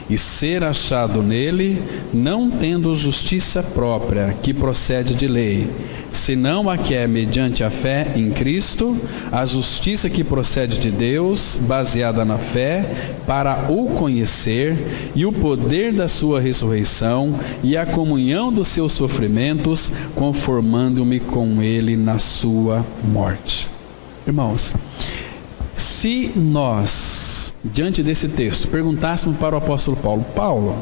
e ser achado nele, não tendo justiça própria, que procede de lei, senão a que é mediante a fé em Cristo, a justiça que procede de Deus, baseada na fé, para o conhecer, e o poder da sua ressurreição, e a comunhão dos seus sofrimentos, conformando-me com ele na sua morte. Irmãos, se nós, diante desse texto, perguntássemos para o apóstolo Paulo: Paulo,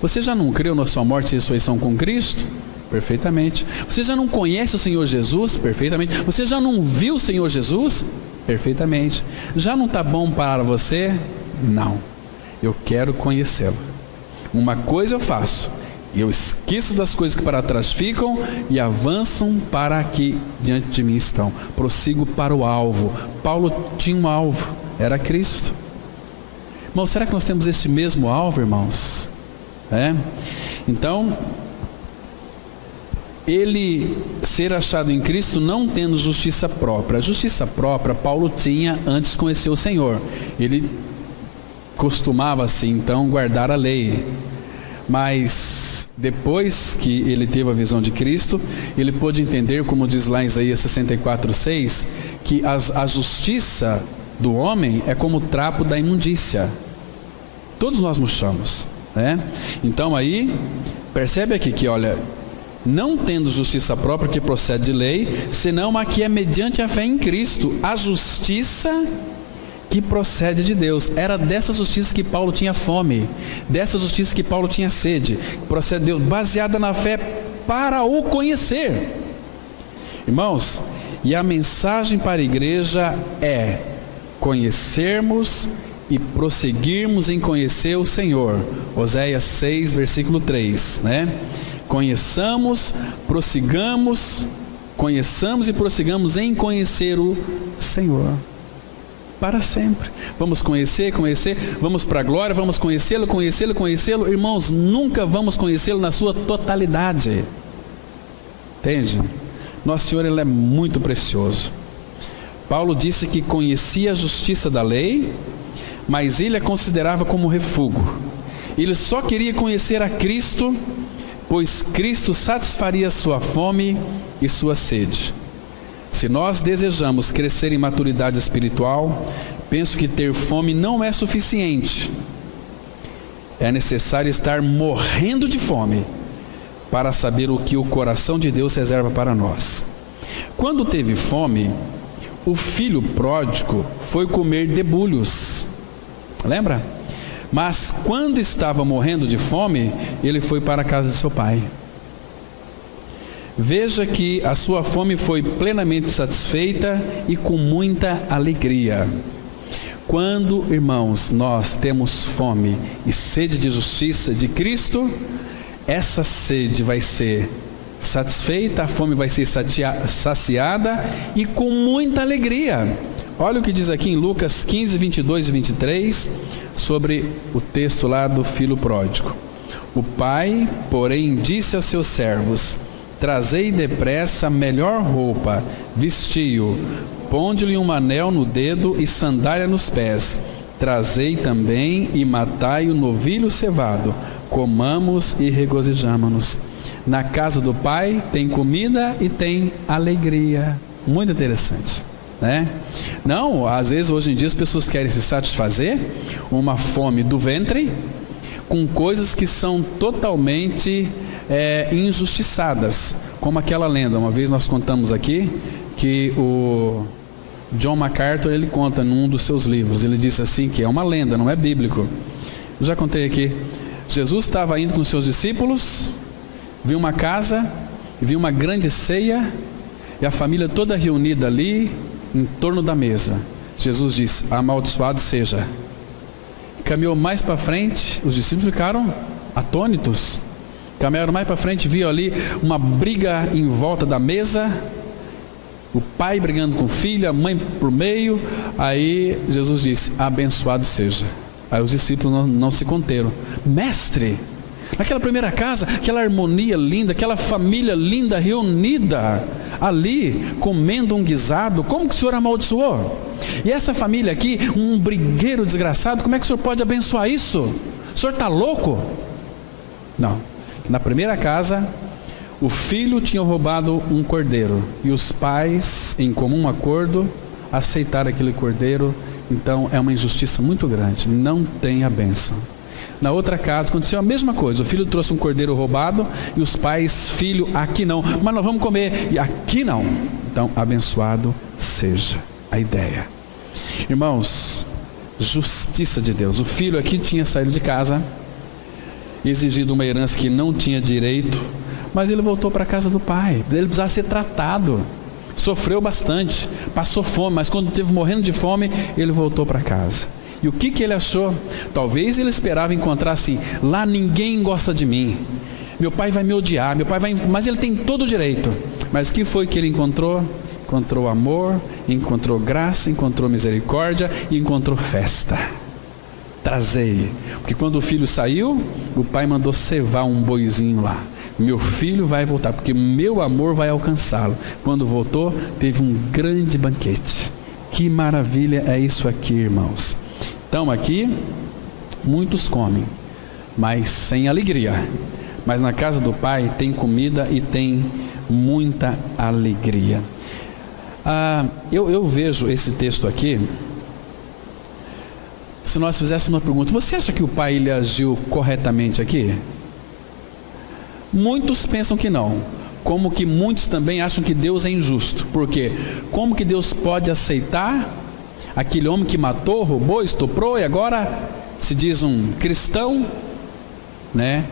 você já não creu na sua morte e ressurreição com Cristo? Perfeitamente. Você já não conhece o Senhor Jesus? Perfeitamente. Você já não viu o Senhor Jesus? Perfeitamente. Já não está bom para você Não, eu quero conhecê-lo. Uma coisa eu faço, eu esqueço das coisas que para trás ficam e avançam para que diante de mim estão. Prossigo para o alvo. Paulo tinha um alvo, era Cristo. Irmãos, será que nós temos este mesmo alvo, irmãos? Então, ele ser achado em Cristo não tendo justiça própria. A justiça própria Paulo tinha antes de conhecer o Senhor. Ele costumava assim, então, guardar a lei. Mas depois que ele teve a visão de Cristo, ele pôde entender, como diz lá em Isaías 64:6, que a justiça do homem é como o trapo da imundícia. Todos nós murchamos, Então aí, percebe aqui que, olha, não tendo justiça própria que procede de lei, senão a que é mediante a fé em Cristo, a justiça que procede de Deus. Era dessa justiça que Paulo tinha fome, dessa justiça que Paulo tinha sede, que procede de Deus, baseada na fé para o conhecer. Irmãos, e a mensagem para a igreja é conhecermos e prosseguirmos em conhecer o Senhor. Oséias 6, versículo 3, Conheçamos, prossigamos, conheçamos e prossigamos em conhecer o Senhor. Para sempre. Vamos conhecer, vamos para a glória, vamos conhecê-lo. Irmãos, nunca vamos conhecê-lo na sua totalidade. Entende? Nosso Senhor, Ele é muito precioso. Paulo disse que conhecia a justiça da lei, mas ele a considerava como refúgio. Ele só queria conhecer a Cristo, pois Cristo satisfaria sua fome e sua sede. Se nós desejamos crescer em maturidade espiritual, penso que ter fome não é suficiente. É necessário estar morrendo de fome para saber o que o coração de Deus reserva para nós. Quando teve fome, o filho pródigo foi comer debulhos. Lembra? Mas quando estava morrendo de fome, ele foi para a casa de seu pai. Veja que a sua fome foi plenamente satisfeita e com muita alegria. Quando, irmãos, nós temos fome e sede de justiça de Cristo, essa sede vai ser satisfeita, a fome vai ser saciada e com muita alegria. Olha o que diz aqui em Lucas 15, 22 e 23, sobre o texto lá do filho pródigo. O pai, porém, disse aos seus servos: trazei depressa a melhor roupa, vestiu, ponde-lhe um anel no dedo e sandália nos pés. Trazei também e matai o novilho cevado, comamos e regozijamo-nos. Na casa do pai tem comida e tem alegria. Muito interessante, Não, às vezes hoje em dia as pessoas querem se satisfazer uma fome do ventre com coisas que são totalmente injustiçadas, como aquela lenda. Uma vez nós contamos aqui que o John MacArthur, ele conta num dos seus livros, ele disse assim, que é uma lenda, não é bíblico. Eu já contei aqui. Jesus estava indo com os seus discípulos, viu uma casa, viu uma grande ceia e a família toda reunida ali em torno da mesa. Jesus disse: amaldiçoado seja. Caminhou mais para frente, os discípulos ficaram atônitos. Caminharam mais para frente, viu ali uma briga em volta da mesa, o pai brigando com o filho, a mãe por meio. Aí Jesus disse: abençoado seja. Aí os discípulos não se conteram. Mestre, naquela primeira casa, aquela harmonia linda, aquela família linda reunida ali, comendo um guisado, como que o Senhor amaldiçoou? E essa família aqui, um brigueiro desgraçado, como é que o Senhor pode abençoar isso? O Senhor está louco? Não. Na primeira casa, o filho tinha roubado um cordeiro e os pais, em comum acordo, aceitaram aquele cordeiro. Então é uma injustiça muito grande, não tem a bênção. Na outra casa aconteceu a mesma coisa, o filho trouxe um cordeiro roubado e os pais: filho, aqui não, mas nós vamos comer, e aqui não. Então abençoado seja a ideia. Irmãos, justiça de Deus. O filho aqui tinha saído de casa, exigido uma herança que não tinha direito, mas ele voltou para a casa do pai. Ele precisava ser tratado, sofreu bastante, passou fome, mas quando esteve morrendo de fome, ele voltou para casa. E o que ele achou? Talvez ele esperava encontrar assim: lá ninguém gosta de mim, meu pai vai me odiar, meu pai vai... Mas ele tem todo o direito. Mas o que foi que ele encontrou? Encontrou amor, encontrou graça, encontrou misericórdia e encontrou festa. Trazei, porque quando o filho saiu, o pai mandou cevar um boizinho lá. Meu filho vai voltar, porque meu amor vai alcançá-lo. Quando voltou, teve um grande banquete. Que maravilha é isso aqui, irmãos. Então aqui, muitos comem, mas sem alegria. Mas na casa do pai tem comida e tem muita alegria. Eu vejo esse texto aqui. Se nós fizéssemos uma pergunta: você acha que o pai ele agiu corretamente aqui? Muitos pensam que não, como que muitos também acham que Deus é injusto. Por quê? Como que Deus pode aceitar aquele homem que matou, roubou, estuprou e agora se diz um cristão, né?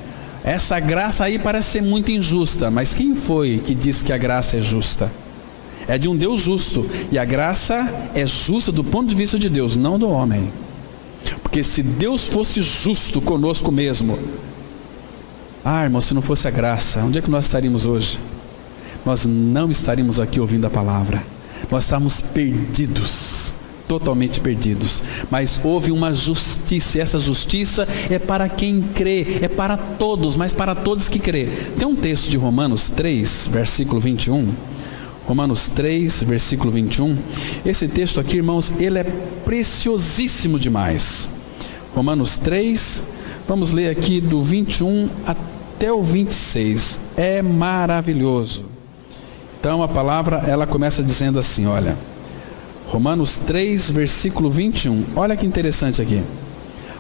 Essa graça aí parece ser muito injusta, mas quem foi que disse que a graça é justa? É de um Deus justo, e a graça é justa do ponto de vista de Deus, não do homem. Porque se Deus fosse justo conosco mesmo, irmão, se não fosse a graça, onde é que nós estaríamos hoje? Nós não estaríamos aqui ouvindo a palavra, nós estamos perdidos, totalmente perdidos. Mas houve uma justiça, e essa justiça é para quem crê, é para todos, mas para todos que crê. Tem um texto de Romanos 3, versículo 21, Romanos 3, versículo 21, esse texto aqui, irmãos, ele é preciosíssimo demais. Romanos 3, vamos ler aqui do 21 até o 26, é maravilhoso. Então a palavra, ela começa dizendo assim, olha, Romanos 3, versículo 21, olha que interessante aqui.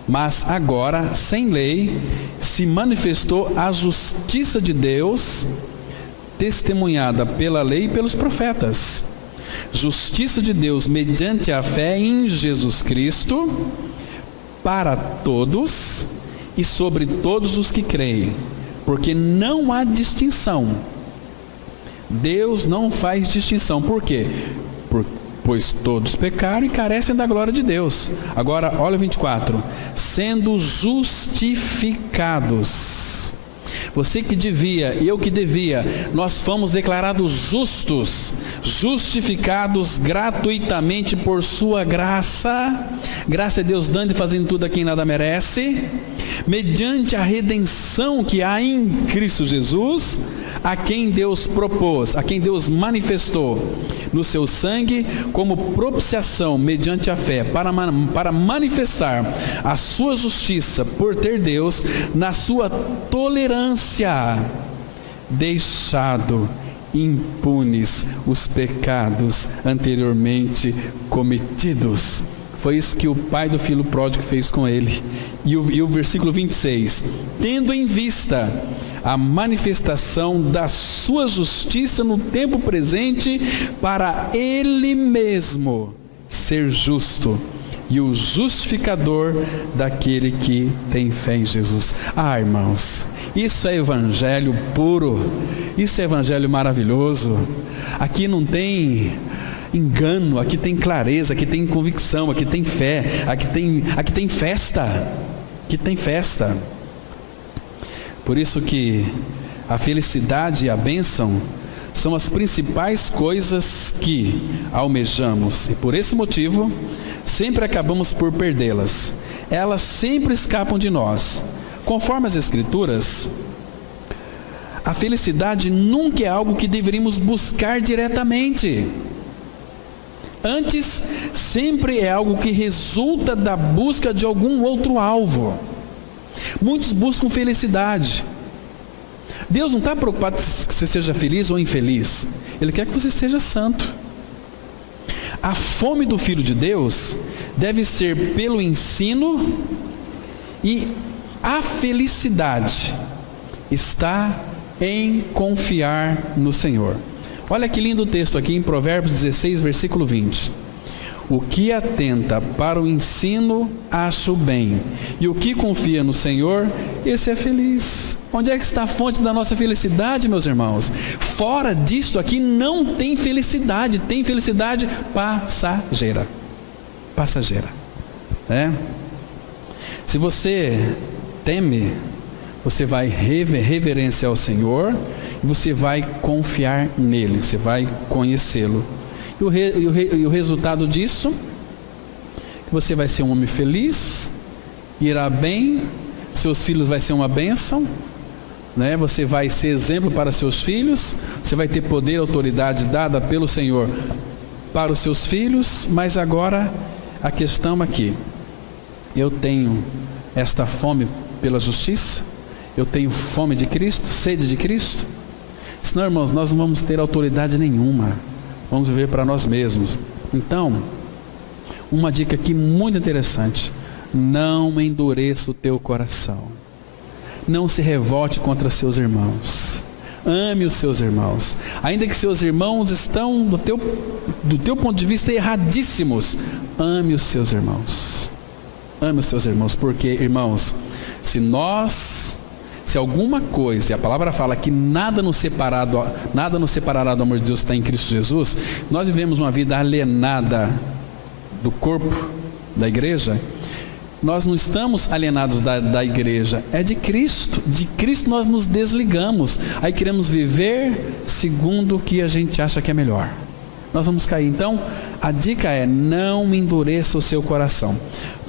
Mas agora, sem lei, se manifestou a justiça de Deus, testemunhada pela lei e pelos profetas. Justiça de Deus mediante a fé em Jesus Cristo, para todos e sobre todos os que creem, porque não há distinção. Deus não faz distinção. Por quê? Pois todos pecaram e carecem da glória de Deus. Agora, olha o 24. Sendo justificados. Você que devia, eu que devia, nós fomos declarados justos, justificados gratuitamente por sua graça. Graça é Deus dando e fazendo tudo a quem nada merece, mediante a redenção que há em Cristo Jesus, a quem Deus propôs, a quem Deus manifestou no seu sangue como propiciação mediante a fé, para manifestar a sua justiça por ter Deus, na sua tolerância, deixado impunes os pecados anteriormente cometidos. Foi isso que o pai do filho pródigo fez com ele. E o versículo 26, tendo em vista a manifestação da sua justiça no tempo presente, para ele mesmo ser justo e o justificador daquele que tem fé em Jesus. Irmãos, isso é evangelho puro, isso é evangelho maravilhoso. Aqui não tem engano, aqui tem clareza, aqui tem convicção, aqui tem fé, aqui tem festa, aqui tem festa. Por isso que a felicidade e a bênção são as principais coisas que almejamos, e por esse motivo sempre acabamos por perdê-las. Elas sempre escapam de nós. Conforme as Escrituras, a felicidade nunca é algo que deveríamos buscar diretamente. Antes, sempre é algo que resulta da busca de algum outro alvo. Muitos buscam felicidade. Deus não está preocupado que você seja feliz ou infeliz. Ele quer que você seja santo. A fome do Filho de Deus deve ser pelo ensino, e a felicidade está em confiar no Senhor. Olha que lindo texto aqui em Provérbios 16, versículo 20. O que atenta para o ensino, acha o bem, e o que confia no Senhor, esse é feliz. Onde é que está a fonte da nossa felicidade, meus irmãos? Fora disto aqui não tem felicidade passageira. Passageira. né? Se você teme, você vai reverenciar o Senhor e você vai confiar nele, você vai conhecê-lo. E o resultado disso, você vai ser um homem feliz, irá bem, seus filhos vai ser uma bênção, né? Você vai ser exemplo para seus filhos, você vai ter poder e autoridade dada pelo Senhor para os seus filhos. Mas agora a questão aqui, eu tenho esta fome pela justiça, eu tenho fome de Cristo, sede de Cristo? Senão, irmãos, nós não vamos ter autoridade nenhuma, vamos viver para nós mesmos. Então, uma dica aqui muito interessante: não endureça o teu coração, não se revolte contra seus irmãos, ame os seus irmãos, ainda que seus irmãos estão do teu ponto de vista erradíssimos, ame os seus irmãos, porque, irmãos, se alguma coisa, e a palavra fala que nada nos separará do amor de Deus que está em Cristo Jesus, nós vivemos uma vida alienada do corpo, da igreja. Nós não estamos alienados da igreja, é de Cristo nós nos desligamos, aí queremos viver segundo o que a gente acha que é melhor, nós vamos cair. Então a dica é: não endureça o seu coração.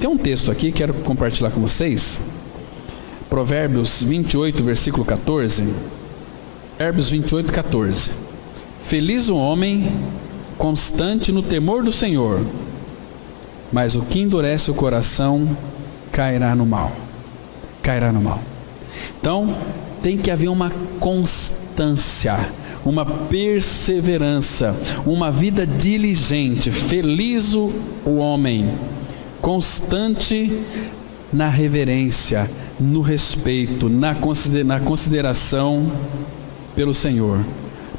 Tem um texto aqui que quero compartilhar com vocês, Provérbios 28, versículo 14. Provérbios 28, 14. Feliz o homem constante no temor do Senhor, mas o que endurece o coração cairá no mal. Então tem que haver uma constância, uma perseverança, uma vida diligente. Feliz o homem constante na reverência, no respeito, na consideração pelo Senhor,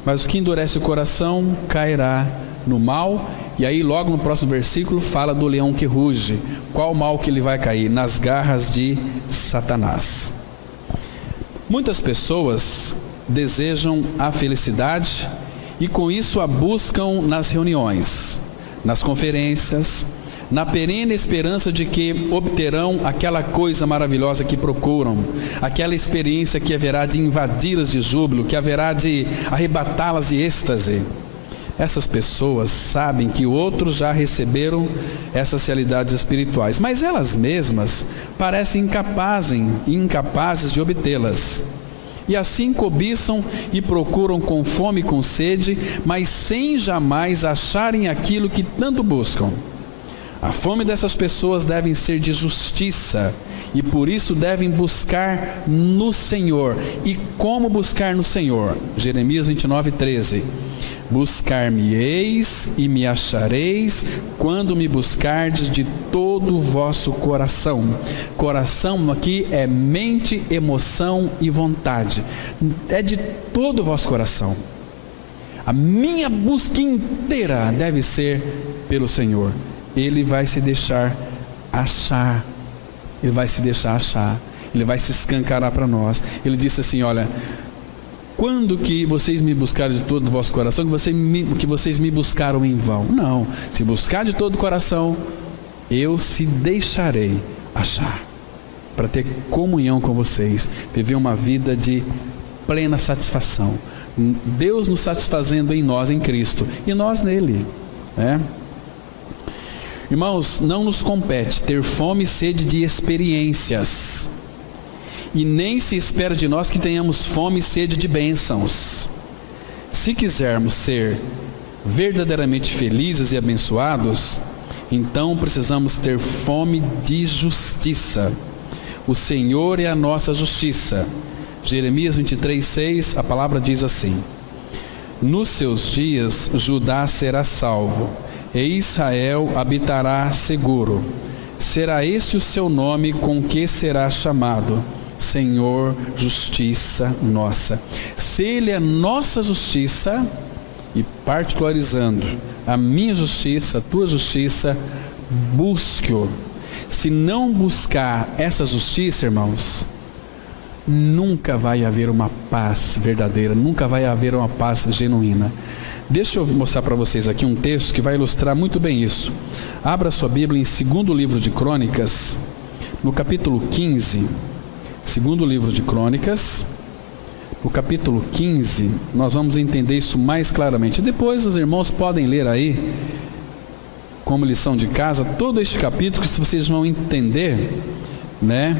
mas o que endurece o coração cairá no mal. E aí logo no próximo versículo fala do leão que ruge. Qual o mal que ele vai cair? Nas garras de Satanás. Muitas pessoas desejam a felicidade e com isso a buscam nas reuniões, nas conferências, na perene esperança de que obterão aquela coisa maravilhosa que procuram, aquela experiência que haverá de invadi-las de júbilo, que haverá de arrebatá-las de êxtase. Essas pessoas sabem que outros já receberam essas realidades espirituais, mas elas mesmas parecem incapazes de obtê-las. E assim cobiçam e procuram com fome e com sede, mas sem jamais acharem aquilo que tanto buscam. A fome dessas pessoas deve ser de justiça, e por isso devem buscar no Senhor. E como buscar no Senhor? Jeremias 29, 13. Buscar-me-eis e me achareis, quando me buscardes de todo o vosso coração. Coração aqui é mente, emoção e vontade. É de todo o vosso coração. A minha busca inteira deve ser pelo Senhor. Ele vai se deixar achar. Ele vai se deixar achar. Ele vai se escancarar para nós. Ele disse assim: olha, quando que vocês me buscaram de todo o vosso coração, que vocês me buscaram em vão? Não, se buscar de todo o coração, eu se deixarei achar, para ter comunhão com vocês, viver uma vida de plena satisfação. Deus nos satisfazendo em nós, em Cristo, e nós nele, né? Irmãos, não nos compete ter fome e sede de experiências, e nem se espera de nós que tenhamos fome e sede de bênçãos. Se quisermos ser verdadeiramente felizes e abençoados, então precisamos ter fome de justiça. O Senhor é a nossa justiça. Jeremias 23, 6, a palavra diz assim: nos seus dias Judá será salvo, e Israel habitará seguro. Será este o seu nome com que será chamado: Senhor, justiça nossa. Se Ele é nossa justiça, e particularizando a minha justiça, a tua justiça, busque-o. Se não buscar essa justiça, irmãos, nunca vai haver uma paz verdadeira, nunca vai haver uma paz genuína. Deixa eu mostrar para vocês aqui um texto que vai ilustrar muito bem isso. Abra sua Bíblia em 2º livro de Crônicas, no capítulo 15. 2º livro de Crônicas, no capítulo 15, nós vamos entender isso mais claramente. Depois os irmãos podem ler aí, como lição de casa, todo este capítulo, que se vocês vão entender, né,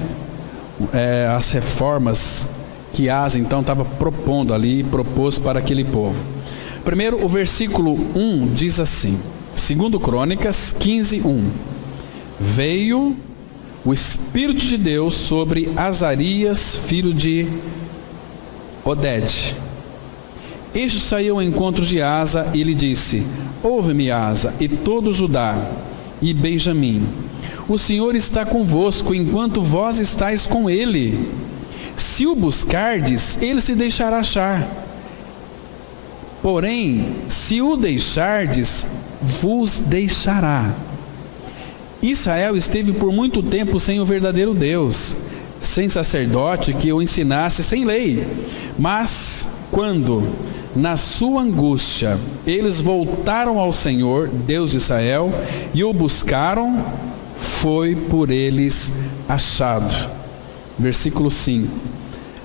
as reformas que Asa então estava propondo ali, propôs para aquele povo. Primeiro, o versículo 1 diz assim, 2 Crônicas 15, 1. Veio o Espírito de Deus sobre Azarias, filho de Oded. Este saiu ao encontro de Asa e lhe disse: ouve-me, Asa, e todo Judá e Benjamim. O Senhor está convosco, enquanto vós estáis com ele. Se o buscardes, ele se deixará achar. Porém, se o deixardes, vos deixará. Israel esteve por muito tempo sem o verdadeiro Deus, sem sacerdote que o ensinasse, sem lei. Mas quando, na sua angústia, eles voltaram ao Senhor, Deus de Israel, e o buscaram, foi por eles achado. Versículo 5.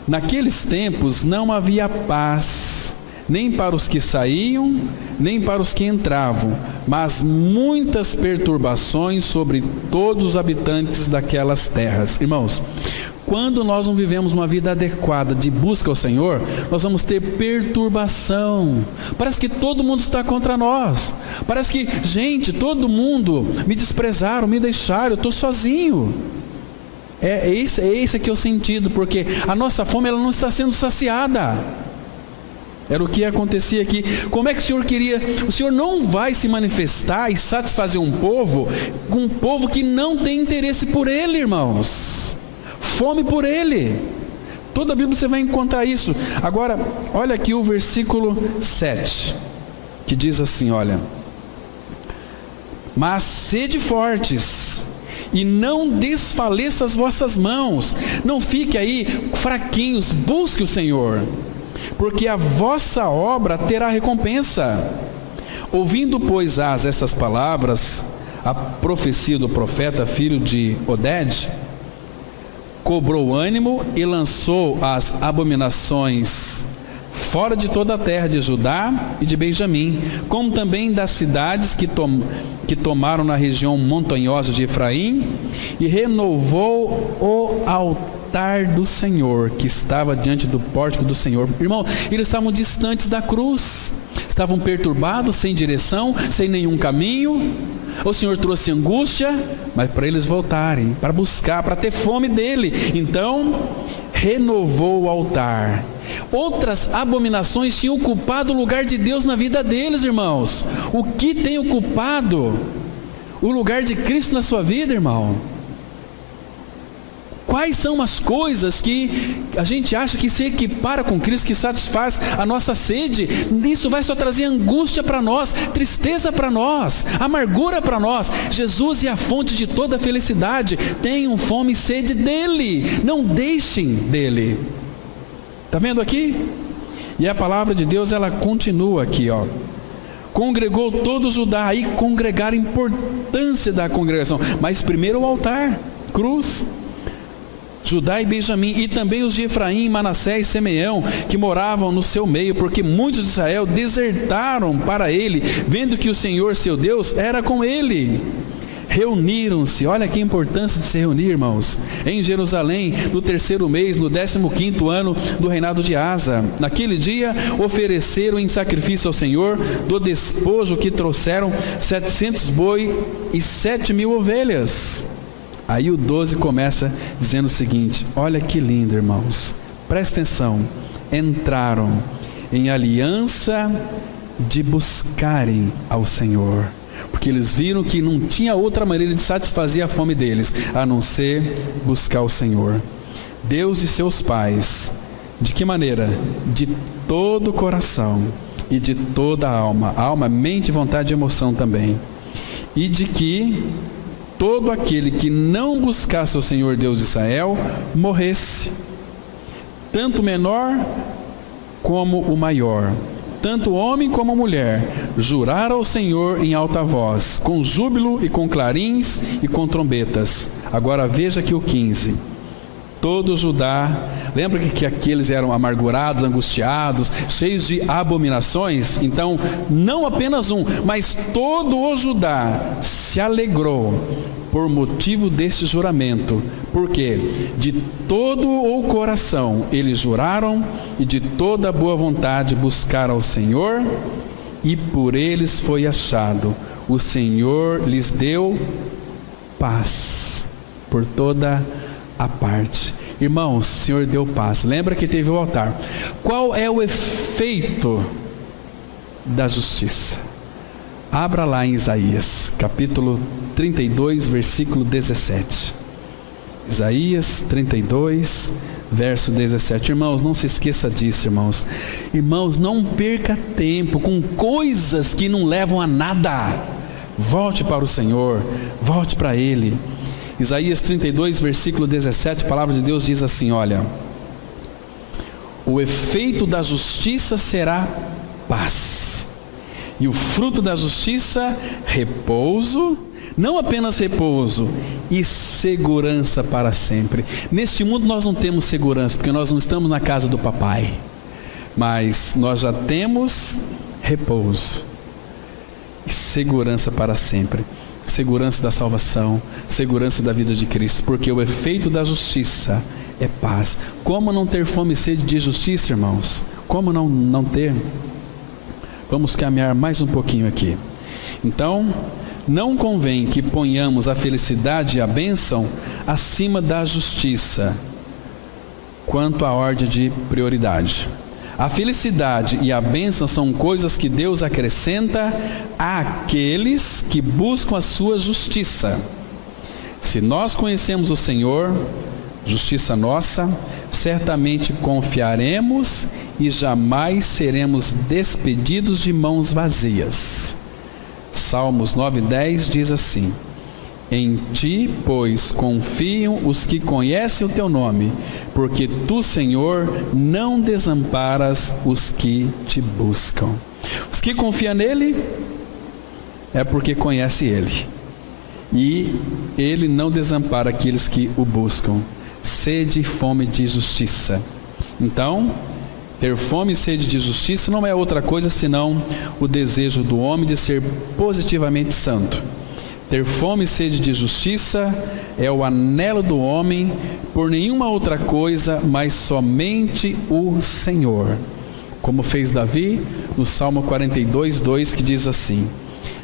Naqueles tempos não havia paz, nem para os que saíam, nem para os que entravam, mas muitas perturbações sobre todos os habitantes daquelas terras. Irmãos, quando nós não vivemos uma vida adequada de busca ao Senhor, nós vamos ter perturbação. Parece que todo mundo está contra nós. Parece que, gente, todo mundo me desprezaram, me deixaram, eu estou sozinho. Esse aqui é o sentido, porque a nossa fome ela não está sendo saciada. Era o que acontecia aqui. Como é que o Senhor queria? O Senhor não vai se manifestar e satisfazer um povo que não tem interesse por Ele, irmãos. Fome por Ele. Toda a Bíblia você vai encontrar isso. Agora, olha aqui o versículo 7, que diz assim, olha: mas sede fortes, e não desfaleça as vossas mãos. Não fique aí fraquinhos, busque o Senhor, porque a vossa obra terá recompensa. Ouvindo, pois, Asa essas palavras, a profecia do profeta, filho de Oded, cobrou ânimo e lançou as abominações fora de toda a terra de Judá e de Benjamim, como também das cidades que tomaram na região montanhosa de Efraim, e renovou o altar do Senhor, que estava diante do pórtico do Senhor. Irmão, eles estavam distantes da cruz, estavam perturbados, sem direção, sem nenhum caminho. O Senhor trouxe angústia, mas para eles voltarem, para buscar, para ter fome dele. Então, renovou o altar. Outras abominações tinham ocupado o lugar de Deus na vida deles, irmãos. O que tem ocupado o lugar de Cristo na sua vida, irmão? Quais são as coisas que a gente acha que se equipara com Cristo, que satisfaz a nossa sede? Isso vai só trazer angústia para nós, tristeza para nós, amargura para nós. Jesus é a fonte de toda a felicidade. Tenham fome e sede dele, não deixem dele. Está vendo aqui? E a palavra de Deus, ela continua aqui, ó. Congregou todo o Judá. Aí congregar, a importância da congregação. Mas primeiro o altar, cruz. Judá e Benjamim, e também os de Efraim, Manassés e Simeão, que moravam no seu meio, porque muitos de Israel desertaram para ele, vendo que o Senhor seu Deus era com ele. Reuniram-se, olha que importância de se reunir, irmãos, em Jerusalém, no 3º mês, no 15º ano do reinado de Asa. Naquele dia ofereceram em sacrifício ao Senhor, do despojo que trouxeram, 700 boi e 7.000 ovelhas. Aí o 12 começa dizendo o seguinte, olha que lindo, irmãos, presta atenção: entraram em aliança de buscarem ao Senhor, porque eles viram que não tinha outra maneira de satisfazer a fome deles, a não ser buscar o Senhor, Deus de seus pais. De que maneira? De todo o coração e de toda a alma, mente, vontade e emoção também, e de que todo aquele que não buscasse o Senhor Deus de Israel, morresse, tanto o menor como o maior. tanto homem como mulher, juraram ao Senhor em alta voz, com júbilo e com clarins e com trombetas. Agora veja aqui o 15. Todo Judá, lembra que aqueles eram amargurados, angustiados, cheios de abominações? Então, não apenas um, mas todo o Judá se alegrou por motivo deste juramento, porque de todo o coração eles juraram e de toda a boa vontade buscaram ao Senhor, e por eles foi achado. O Senhor lhes deu paz por toda a parte. Irmãos, o Senhor deu paz. Lembra que teve o altar. Qual é o efeito da justiça? Abra lá em Isaías, capítulo 32, versículo 17. Isaías 32, verso 17. Irmãos, não se esqueça disso, irmãos. Irmãos, não perca tempo com coisas que não levam a nada. Volte para o Senhor, volte para Ele. Isaías 32, versículo 17, a palavra de Deus diz assim, olha: o efeito da justiça será paz, e o fruto da justiça, repouso, não apenas repouso, e segurança para sempre. Neste mundo nós não temos segurança, porque nós não estamos na casa do papai, mas nós já temos repouso e segurança para sempre. Segurança da salvação, segurança da vida de Cristo, porque o efeito da justiça é paz. Como não ter fome e sede de justiça, irmãos? Como não ter? Vamos caminhar mais um pouquinho aqui. Então, não convém que ponhamos a felicidade e a bênção acima da justiça, quanto à ordem de prioridade. A felicidade e a bênção são coisas que Deus acrescenta àqueles que buscam a sua justiça. Se nós conhecemos o Senhor, justiça nossa, certamente confiaremos e jamais seremos despedidos de mãos vazias. Salmos 9:10 diz assim: em ti, pois, confiam os que conhecem o teu nome, porque tu, Senhor, não desamparas os que te buscam. Os que confiam nele é porque conhece ele, e ele não desampara aqueles que o buscam. Sede e fome de justiça. Então, ter fome e sede de justiça não é outra coisa senão o desejo do homem de ser positivamente santo. Ter fome e sede de justiça é o anelo do homem por nenhuma outra coisa, mas somente o Senhor. Como fez Davi no Salmo 42:2, que diz assim: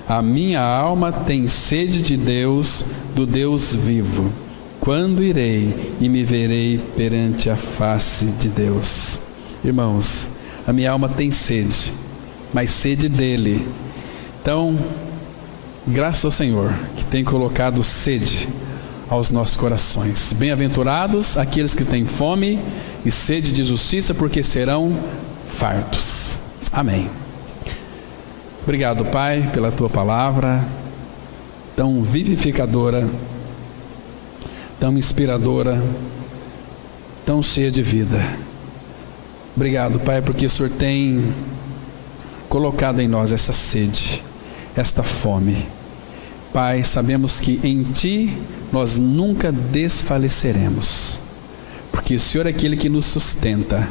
a minha alma tem sede de Deus, do Deus vivo. Quando irei e me verei perante a face de Deus? Irmãos, a minha alma tem sede, mas sede dele. Então, graças ao Senhor, que tem colocado sede aos nossos corações. Bem-aventurados aqueles que têm fome e sede de justiça, porque serão fartos. Amém. Obrigado, Pai, pela Tua palavra, tão vivificadora, tão inspiradora, tão cheia de vida. Obrigado, Pai, porque o Senhor tem colocado em nós essa sede, esta fome. Pai, sabemos que em Ti nós nunca desfaleceremos, porque o Senhor é aquele que nos sustenta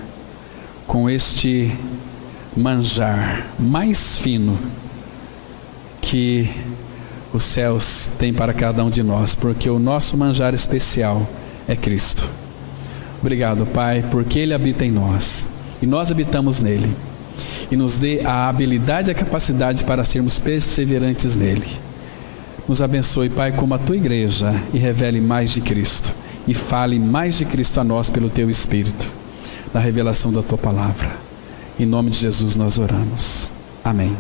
com este manjar mais fino que os céus têm para cada um de nós, porque o nosso manjar especial é Cristo. Obrigado, Pai, porque Ele habita em nós e nós habitamos nele, e nos dê a habilidade e a capacidade para sermos perseverantes nele. Nos abençoe, Pai, como a Tua igreja, e revele mais de Cristo, e fale mais de Cristo a nós pelo Teu Espírito, na revelação da Tua palavra. Em nome de Jesus nós oramos. Amém.